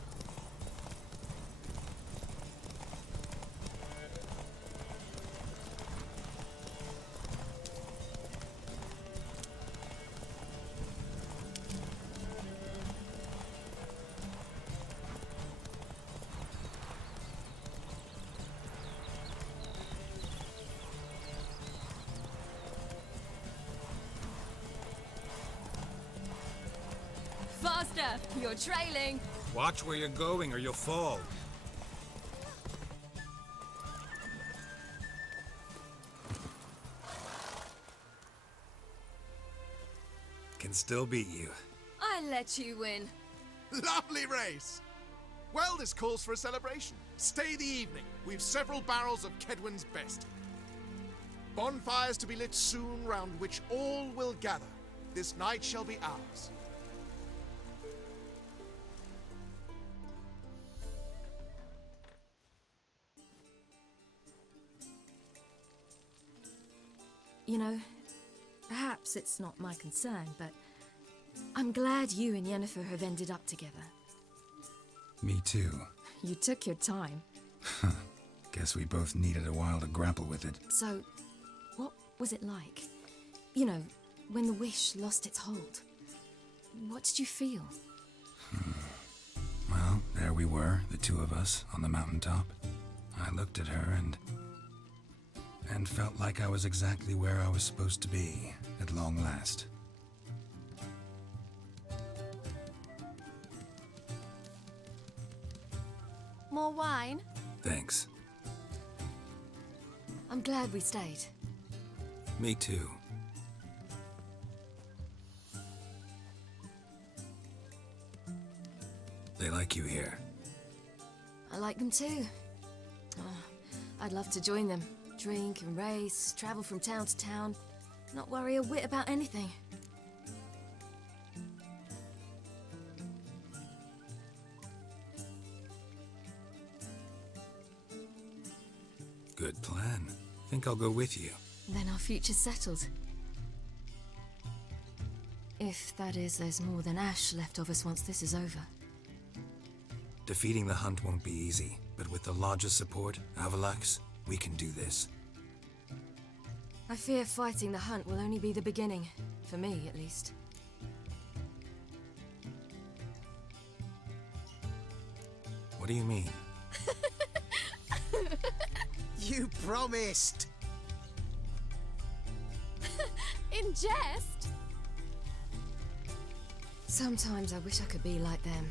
Faster! You're trailing! Watch where you're going or you'll fall. Can still beat you. I let you win. Lovely race! Well, this calls for a celebration. Stay the evening. We've several barrels of Kedwen's best. Bonfires to be lit soon, round which all will gather. This night shall be ours. You know, perhaps it's not my concern, but I'm glad you and Yennefer have ended up together. Me too. You took your time. Guess we both needed a while to grapple with it. So, what was it like? You know, when the wish lost its hold. What did you feel? Well, there we were, the 2 of us, on the mountaintop. I looked at her and felt like I was exactly where I was supposed to be, at long last. More wine? Thanks. I'm glad we stayed. Me too. They like you here. I like them too. Oh, I'd love to join them. Drink and race, travel from town to town. Not worry a whit about anything. Good plan. Think I'll go with you. Then our future's settled. If, that is, there's more than ash left of us once this is over. Defeating the hunt won't be easy, but with the Lodge's support, Avalax, we can do this. I fear fighting the hunt will only be the beginning. For me, at least. What do you mean? You promised! In jest? Sometimes I wish I could be like them.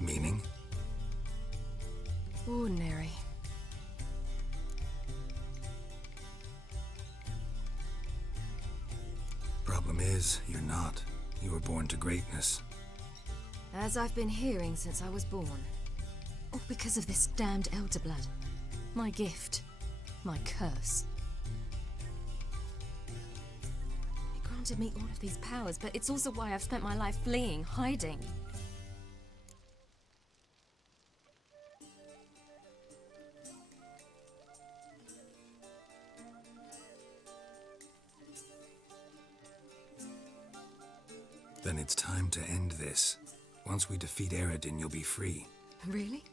Meaning? Ordinary. Problem is, you're not. You were born to greatness. As I've been hearing since I was born. All because of this damned elder blood. My gift. My curse. It granted me all of these powers, but it's also why I've spent my life fleeing, hiding. Then it's time to end this. Once we defeat Eredin, you'll be free. Really?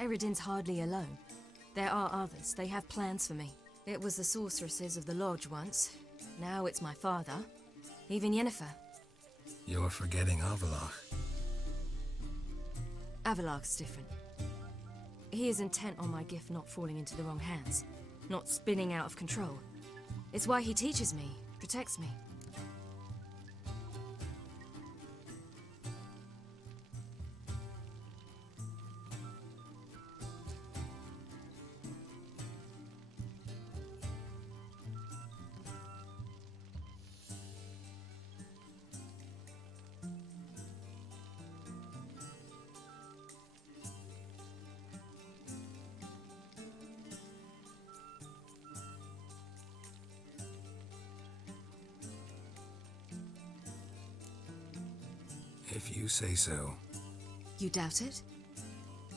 Eredin's hardly alone. There are others. They have plans for me. It was the sorceresses of the Lodge once. Now it's my father. Even Yennefer. You're forgetting Avalach. Avalach's different. He is intent on my gift not falling into the wrong hands. Not spinning out of control. It's why he teaches me, protects me. If you say so. You doubt it?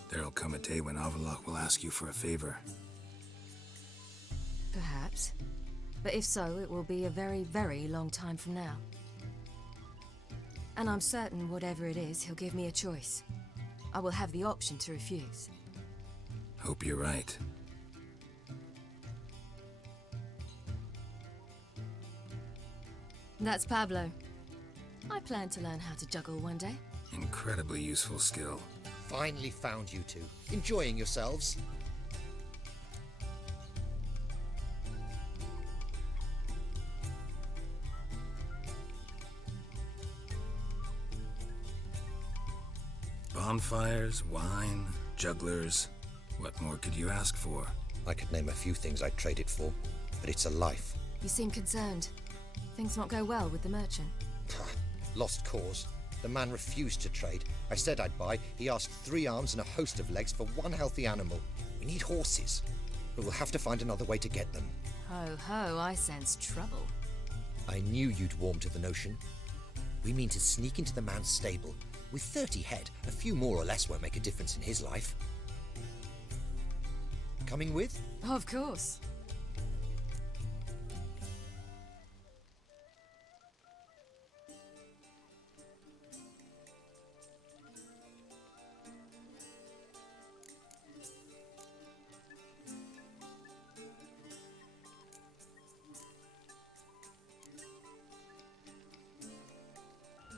There'll come a day when Avalach will ask you for a favor. Perhaps. But if so, it will be a very, very long time from now. And I'm certain whatever it is, he'll give me a choice. I will have the option to refuse. Hope you're right. That's Pablo. I plan to learn how to juggle one day. Incredibly useful skill. Finally found you two. Enjoying yourselves? Bonfires, wine, jugglers. What more could you ask for? I could name a few things I'd trade it for, but it's a life. You seem concerned. Things not go well with the merchant. Lost cause. The man refused to trade. I said I'd buy. He asked 3 arms and a host of legs for one healthy animal. We need horses, but we'll have to find another way to get them. Ho ho, I sense trouble. I knew you'd warm to the notion. We mean to sneak into the man's stable. With 30 head, a few more or less won't make a difference in his life. Coming with? Of course.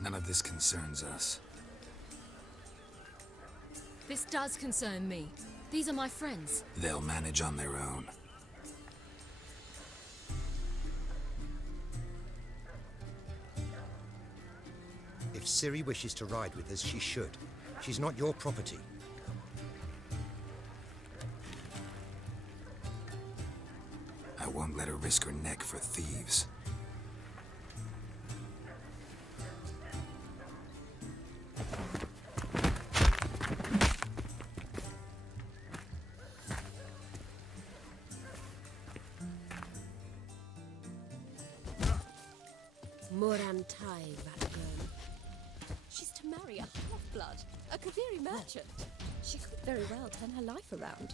None of this concerns us. This does concern me. These are my friends. They'll manage on their own. If Ciri wishes to ride with us, she should. She's not your property. I won't let her risk her neck for thieves. Morantai, that girl. She's to marry a half-blood, a Kaviri merchant. She could very well turn her life around.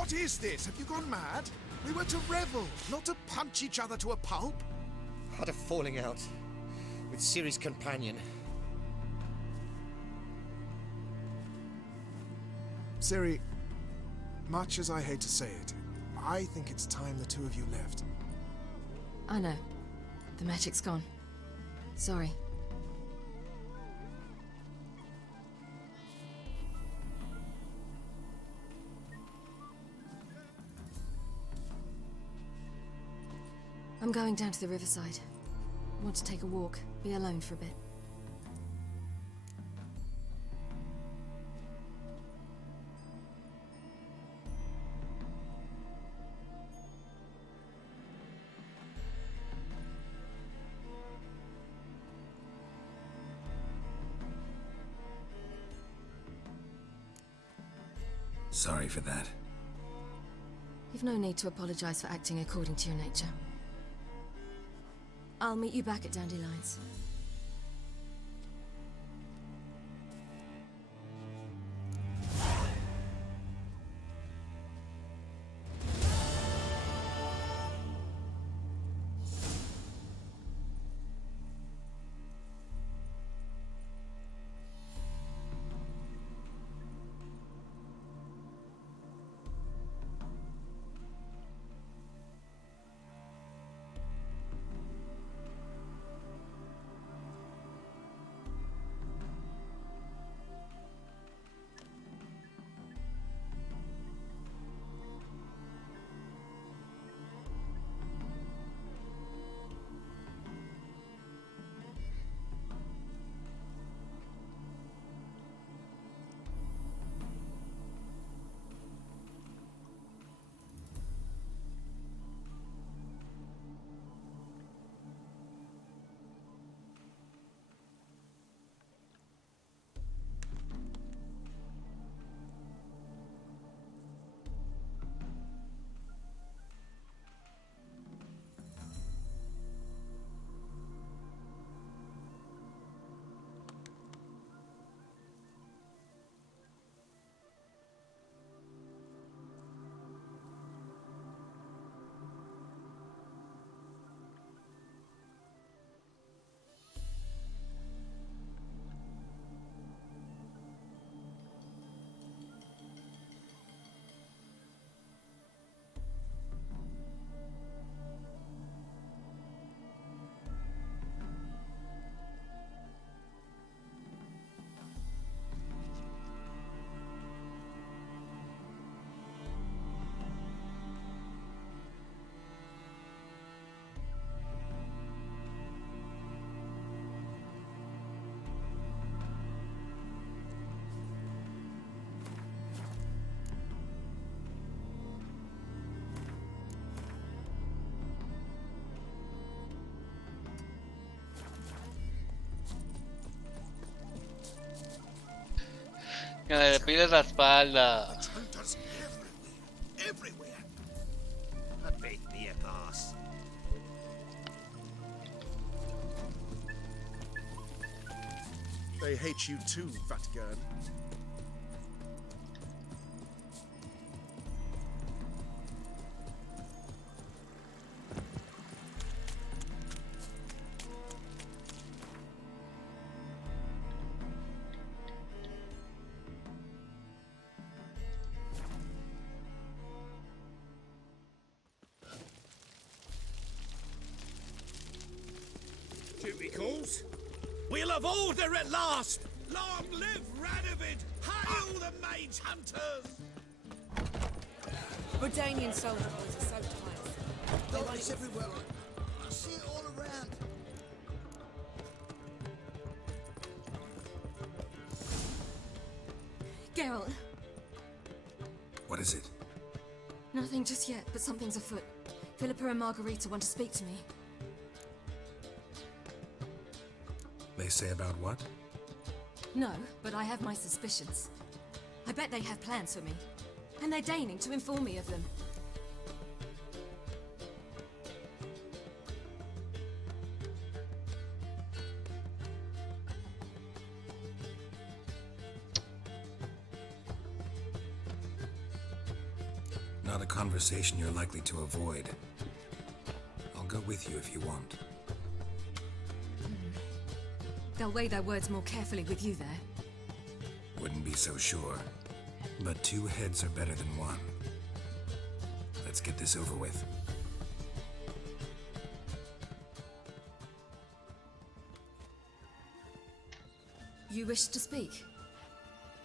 What is this? Have you gone mad? We were to revel, not to punch each other to a pulp. Had a falling out with Ciri's companion. Ciri, much as I hate to say it, I think it's time the two of you left. I know. The magic's gone. Sorry. I'm going down to the riverside. Want to take a walk, be alone for a bit. Sorry for that. You've no need to apologize for acting according to your nature. I'll meet you back at Dandelions. Que le pides la espalda. Hunters everywhere. I beg me a pass. They hate you too, Vatgern. Duty calls. We'll have order at last! Long live Radovid! Hail the Mage Hunters! Redanian soldier boys are so tired. Darkness everywhere. I see it all around. Geralt, What is it? nothing just yet, but something's afoot. Philippa and Margarita want to speak to me. They say about what? No, but I have my suspicions. I bet they have plans for me, and they're deigning to inform me of them. Not a conversation you're likely to avoid. I'll go with you if you want. They'll weigh their words more carefully with you there. Wouldn't be so sure. But 2 heads are better than 1. Let's get this over with. You wish to speak?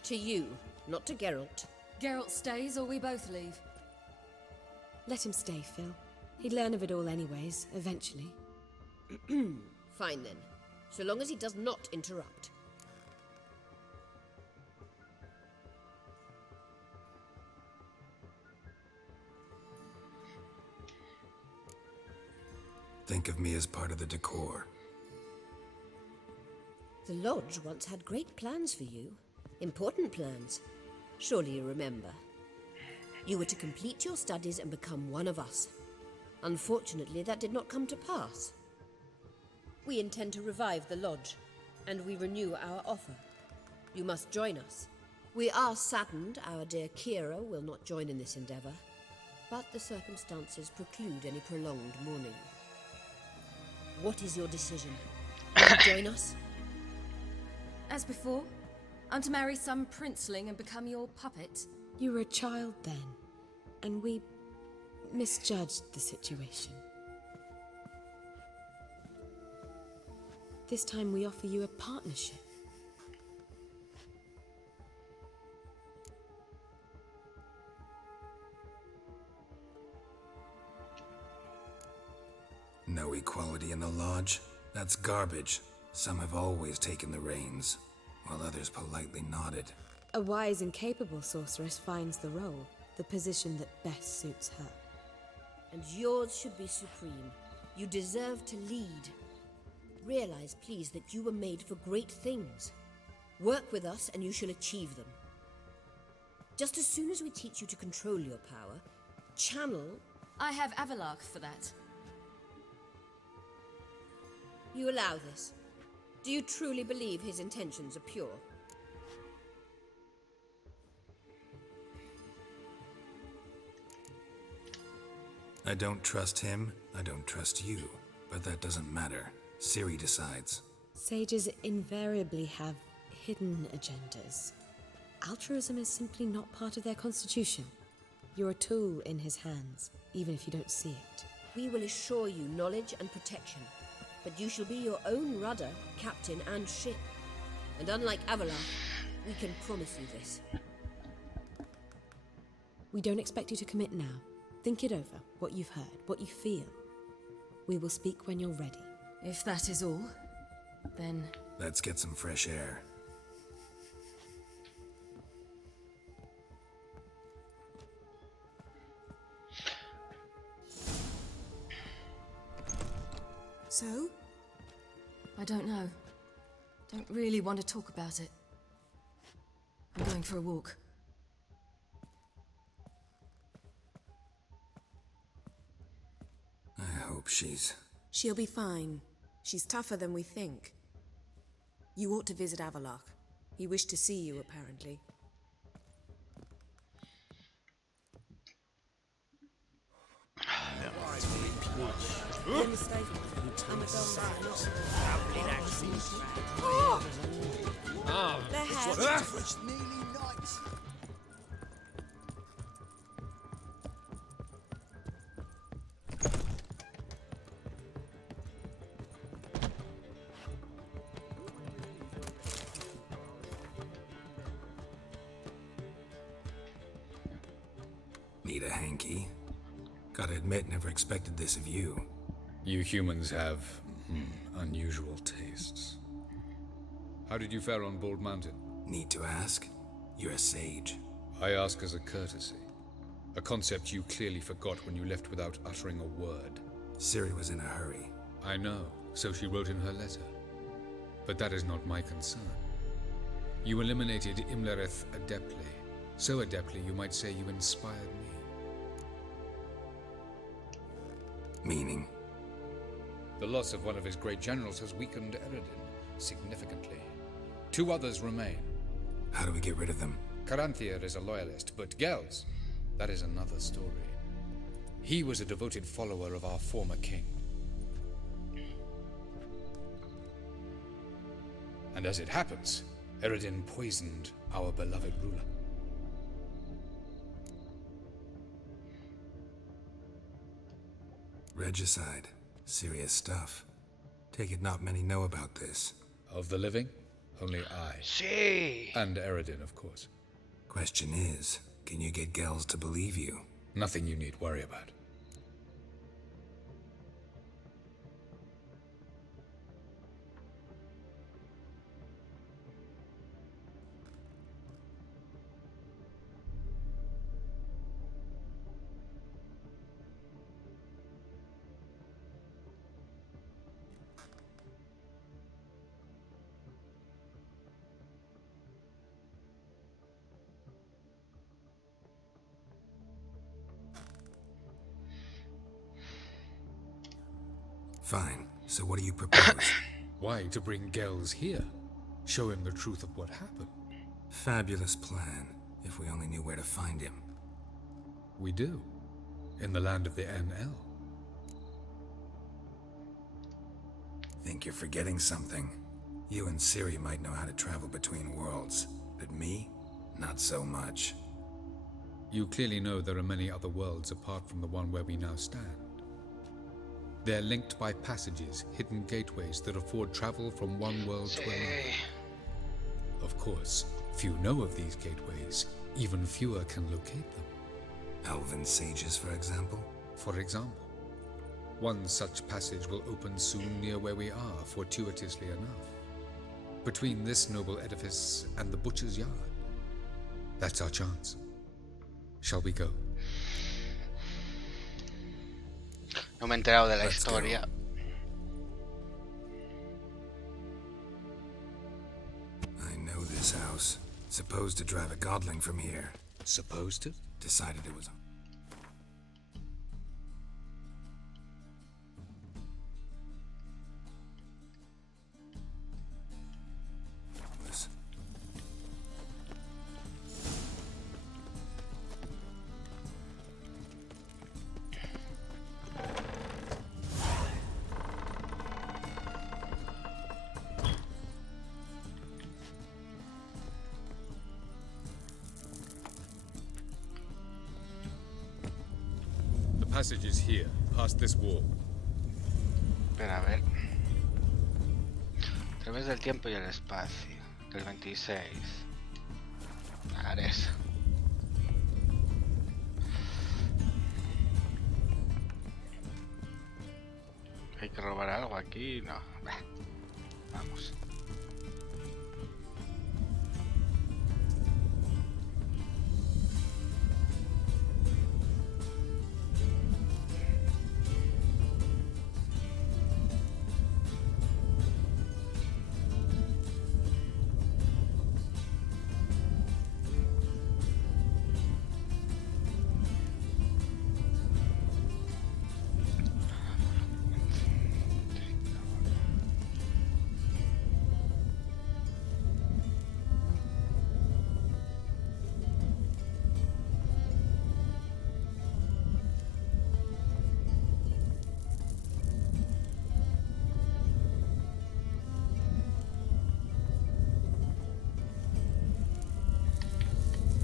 To you, not to Geralt. Geralt stays or we both leave? Let him stay, Phil. He'd learn of it all anyways, eventually. Fine then, so long as he does not interrupt. Think of me as part of the decor. The Lodge once had great plans for you. Important plans. Surely you remember. You were to complete your studies and become one of us. Unfortunately, that did not come to pass. We intend to revive the Lodge, and we renew our offer. You must join us. We are saddened our dear Kira will not join in this endeavor, but the circumstances preclude any prolonged mourning. What is your decision? Will you join us? As before, I'm to marry some princeling and become your puppet? You were a child then, and we misjudged the situation. This time we offer you a partnership. No equality in the Lodge? That's garbage. Some have always taken the reins, while others politely nodded. A wise and capable sorceress finds the role, the position that best suits her. And yours should be supreme. You deserve to lead. Realize, please, that you were made for great things. Work with us and you shall achieve them. Just as soon as we teach you to control your power, channel... I have Avalark for that. You allow this? Do you truly believe his intentions are pure? I don't trust him, I don't trust you. But that doesn't matter. Ciri decides. Sages invariably have hidden agendas. Altruism is simply not part of their constitution. You're a tool in his hands, even if you don't see it. We will assure you knowledge and protection, but you shall be your own rudder, captain, and ship. And unlike Avalar, we can promise you this. We don't expect you to commit now. Think it over, what you've heard, what you feel. We will speak when you're ready. If that is all, then... Let's get some fresh air. So? I don't know. Don't really want to talk about it. I'm going for a walk. I hope she's... She'll be fine. She's tougher than we think. You ought to visit Avalark. He wished to see you, apparently. Need a hanky? Gotta admit, never expected this of you. You humans have unusual tastes. How did you fare on Bald Mountain? Need to ask? You're a sage. I ask as a courtesy. A concept you clearly forgot when you left without uttering a word. Ciri was in a hurry. I know, so she wrote in her letter. But that is not my concern. You eliminated Imlerith adeptly. So adeptly, you might say you inspired me. Meaning? The loss of one of his great generals has weakened Eredin significantly. 2 others remain. How do we get rid of them? Caranthir is a loyalist, but Gels, That is another story. He was a devoted follower of our former king. And as it happens, Eredin poisoned our beloved ruler. Regicide. Serious stuff. Take it not many know about this. Of the living, only I. Sí. And Eredin, of course. Question is, can you get Gels to believe you? Nothing you need worry about. Fine. So what do you propose? Why to bring Gels here? Show him the truth of what happened. Fabulous plan, if we only knew where to find him. We do. In the land of the NL. Think you're forgetting something. You and Ciri might know how to travel between worlds, but me? Not so much. You clearly know there are many other worlds apart from the one where we now stand. They're linked by passages, hidden gateways that afford travel from one world to another. Of course, few know of these gateways. Even fewer can locate them. Elven sages, for example? For example. One such passage will open soon near where we are, fortuitously enough. Between this noble edifice and the butcher's yard. That's our chance. Shall we go? No me he enterado de la historia. I know this house. Supposed to drive a godling from here. Supposed to? Decided it was... The passage is here, past this wall. Espera, a ver. A través del tiempo y el espacio. Del 26. Ares. Hay que robar algo aquí, no. Bah. Vamos.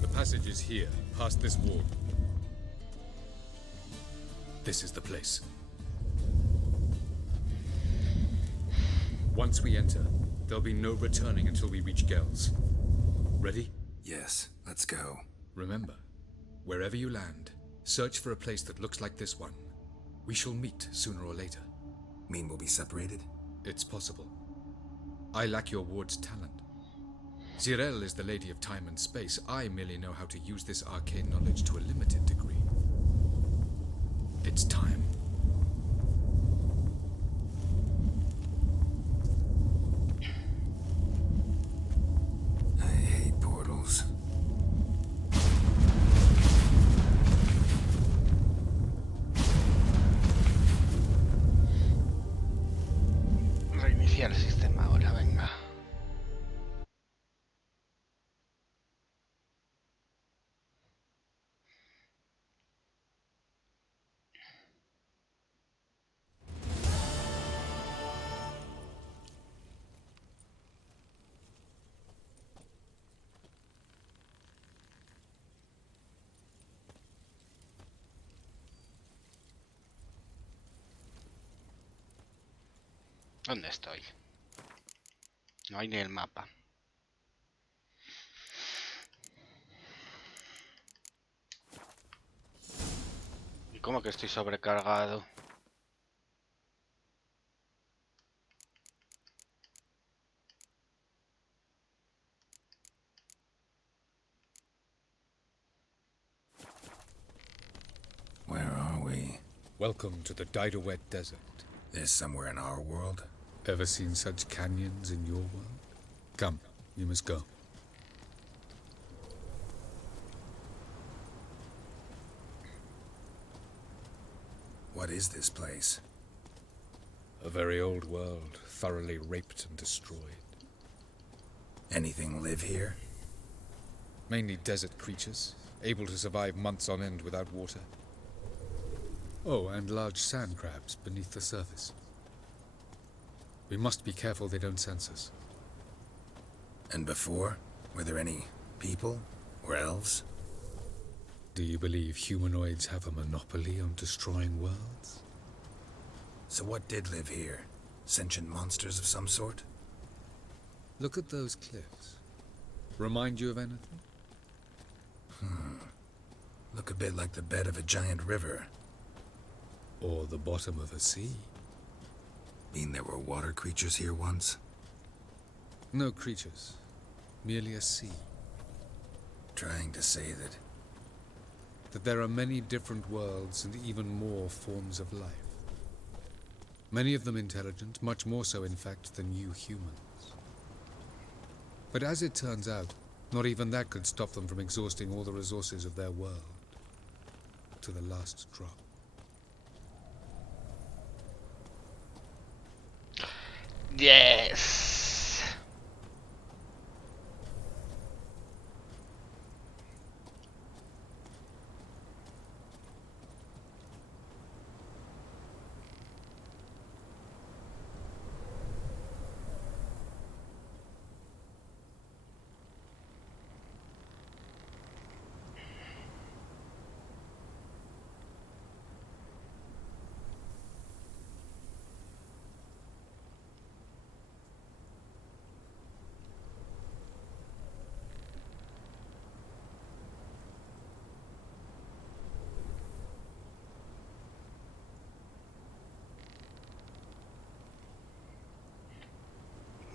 The passage is here, past this wall. This is the place. Once we enter, there'll be no returning until we reach Gels. Ready? Yes, let's go. Remember, wherever you land, search for a place that looks like this one. We shall meet sooner or later. Mean we'll be separated? It's possible. I lack your ward's talent. Zirel is the lady of time and space. I merely know how to use this arcane knowledge to a limited degree. It's time. I hate portals. Reiniciar el sistema ahora, venga. ¿Dónde estoy? No hay ni el mapa. ¿Y cómo que estoy sobrecargado? Where are we? Welcome to the Didowet Desert. This somewhere in our world? Ever seen such canyons in your world? Come, you must go. What is this place? A very old world, thoroughly raped and destroyed. Anything live here? Mainly desert creatures, able to survive months on end without water. Oh, and large sand crabs beneath the surface. We must be careful they don't sense us. And before? Were there any people? Or elves? Do you believe humanoids have a monopoly on destroying worlds? So what did live here? Sentient monsters of some sort? Look at those cliffs. Remind you of anything? Look a bit like the bed of a giant river. Or the bottom of a sea. Mean there were water creatures here once? No creatures. Merely a sea. Trying to say that there are many different worlds and even more forms of life. Many of them intelligent, much more so in fact than you humans. But as it turns out, not even that could stop them from exhausting all the resources of their world. To the last drop. Yes.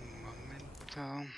Un momento.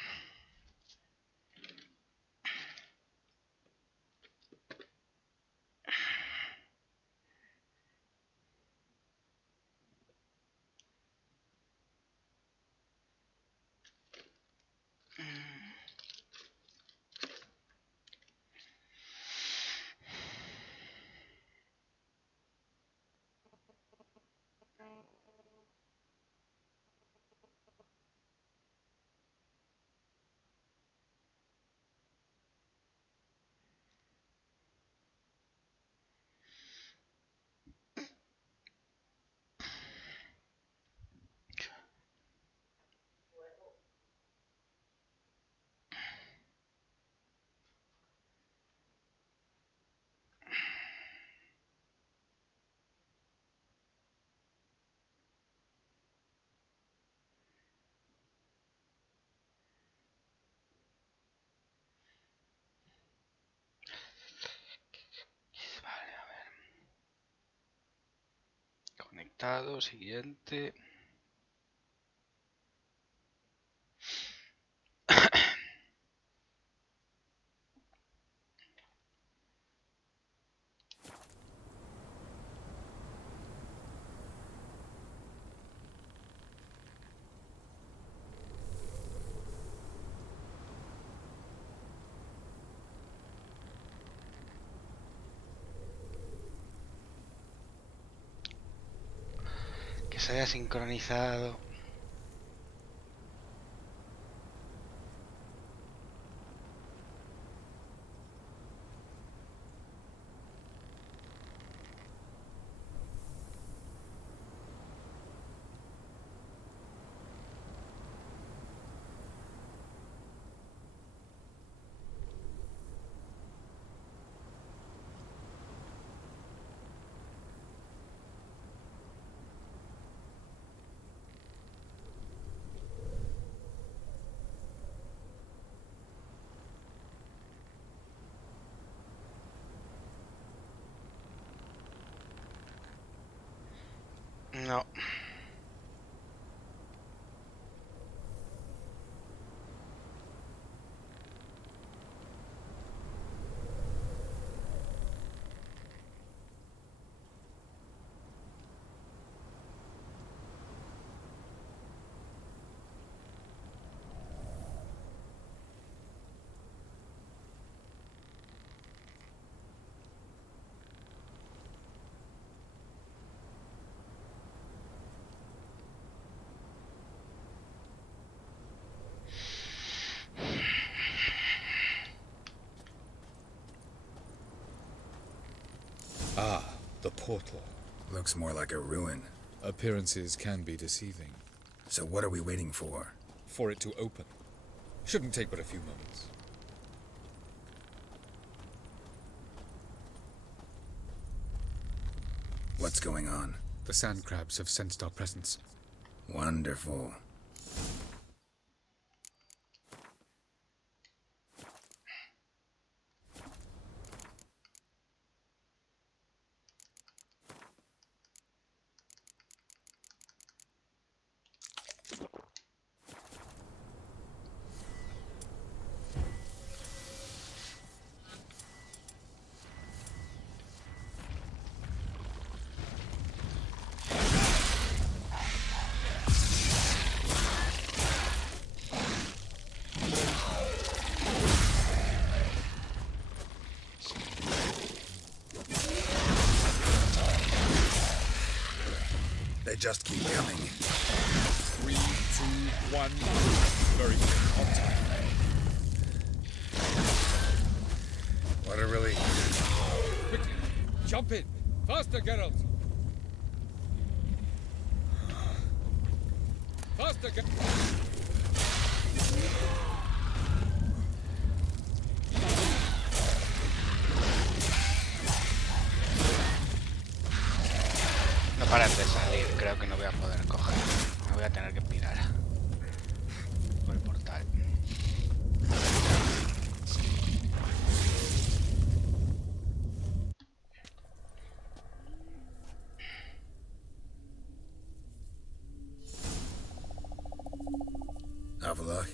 Vale, a ver. Conectado, siguiente. Que se haya sincronizado. No. Ah, the portal. Looks more like a ruin. Appearances can be deceiving. So what are we waiting for? For it to open. Shouldn't take but a few moments. What's going on? The sand crabs have sensed our presence. Wonderful. They just keep coming. 3, 2, 1. Very quick contact. What a relief. Quickly, jump in. Faster, Geralt. Faster, Geralt. No paran de salir, creo que no voy a poder coger. Me voy a tener que pirar por el portal. Have a look.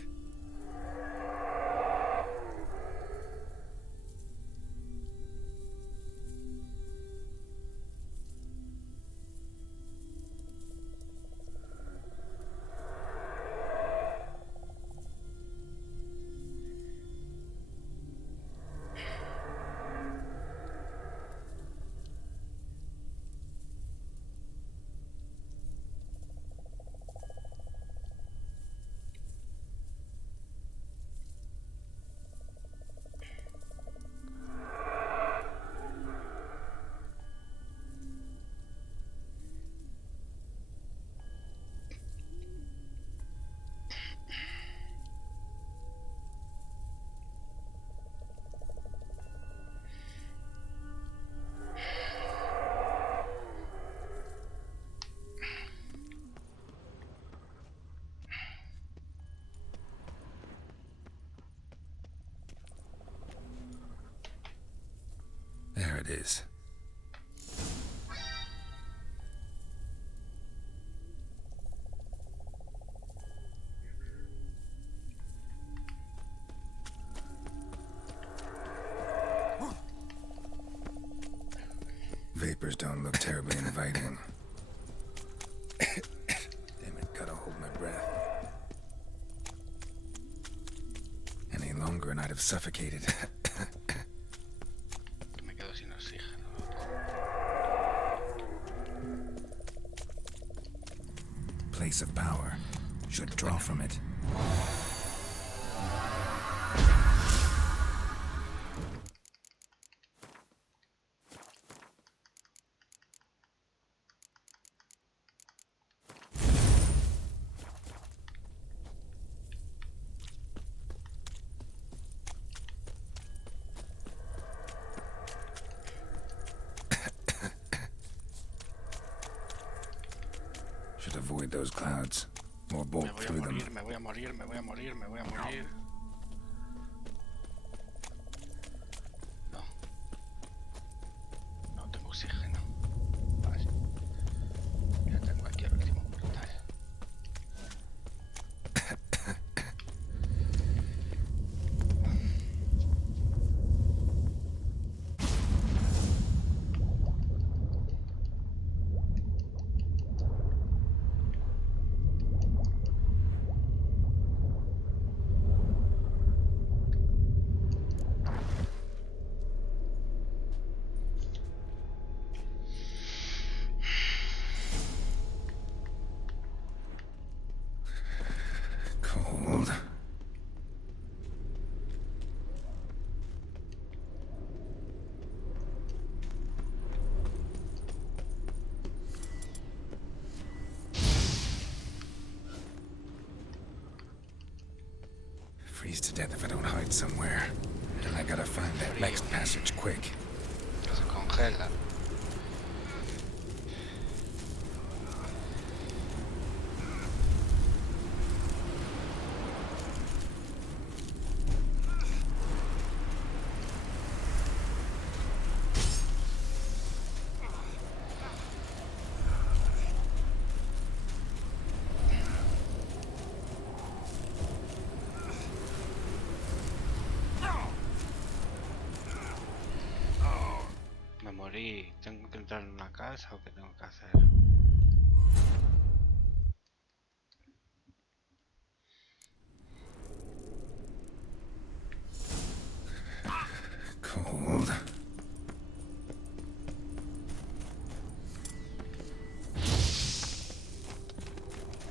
There it is. Vapors don't look terribly inviting. Damn it, gotta hold my breath. Any longer and I'd have suffocated. Me quedo sin oxígeno. Place of power. Should draw from it. Should avoid those clouds. Or bolt through them. Me voy a morir, me voy a morir, me voy a morir. No. No tengo oxígeno. Vale. Ya tengo aquí. Freeze to death if I don't hide somewhere. And I gotta find that next passage quick. Se congela. Me morí. ¿Tengo que entrar en una casa o qué tengo que hacer? Cold.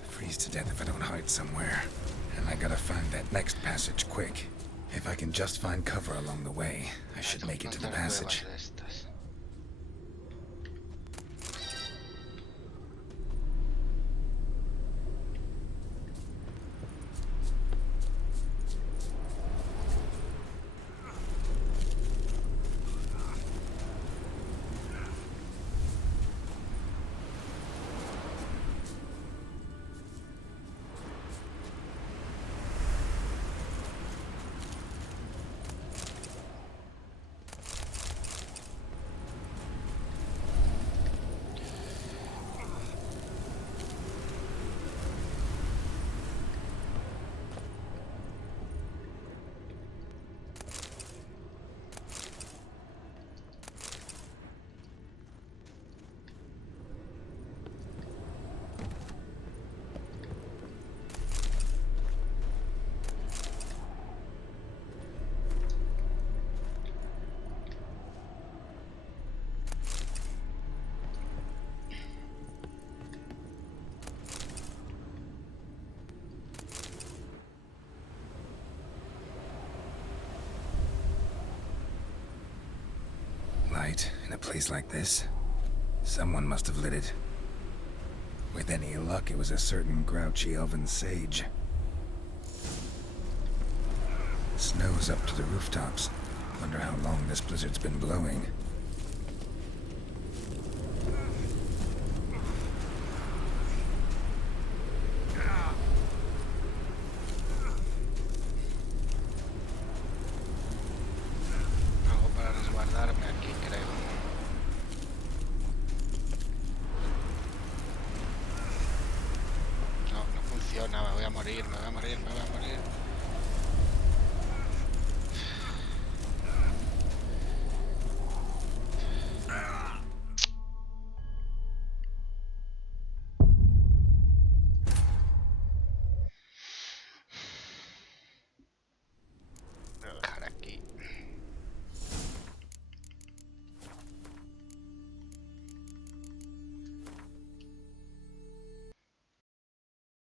Freeze to death if I don't hide somewhere. And I gotta find that next passage quick. If I can just find cover along the way, I should make it to the passage. Light in a place like this? Someone must have lit it. With any luck, it was a certain grouchy elven sage. Snow's up to the rooftops. Wonder how long this blizzard's been blowing. Algo para resguardarme aquí, creo. No, no funciona. Me voy a morir, me voy a morir, me voy a morir.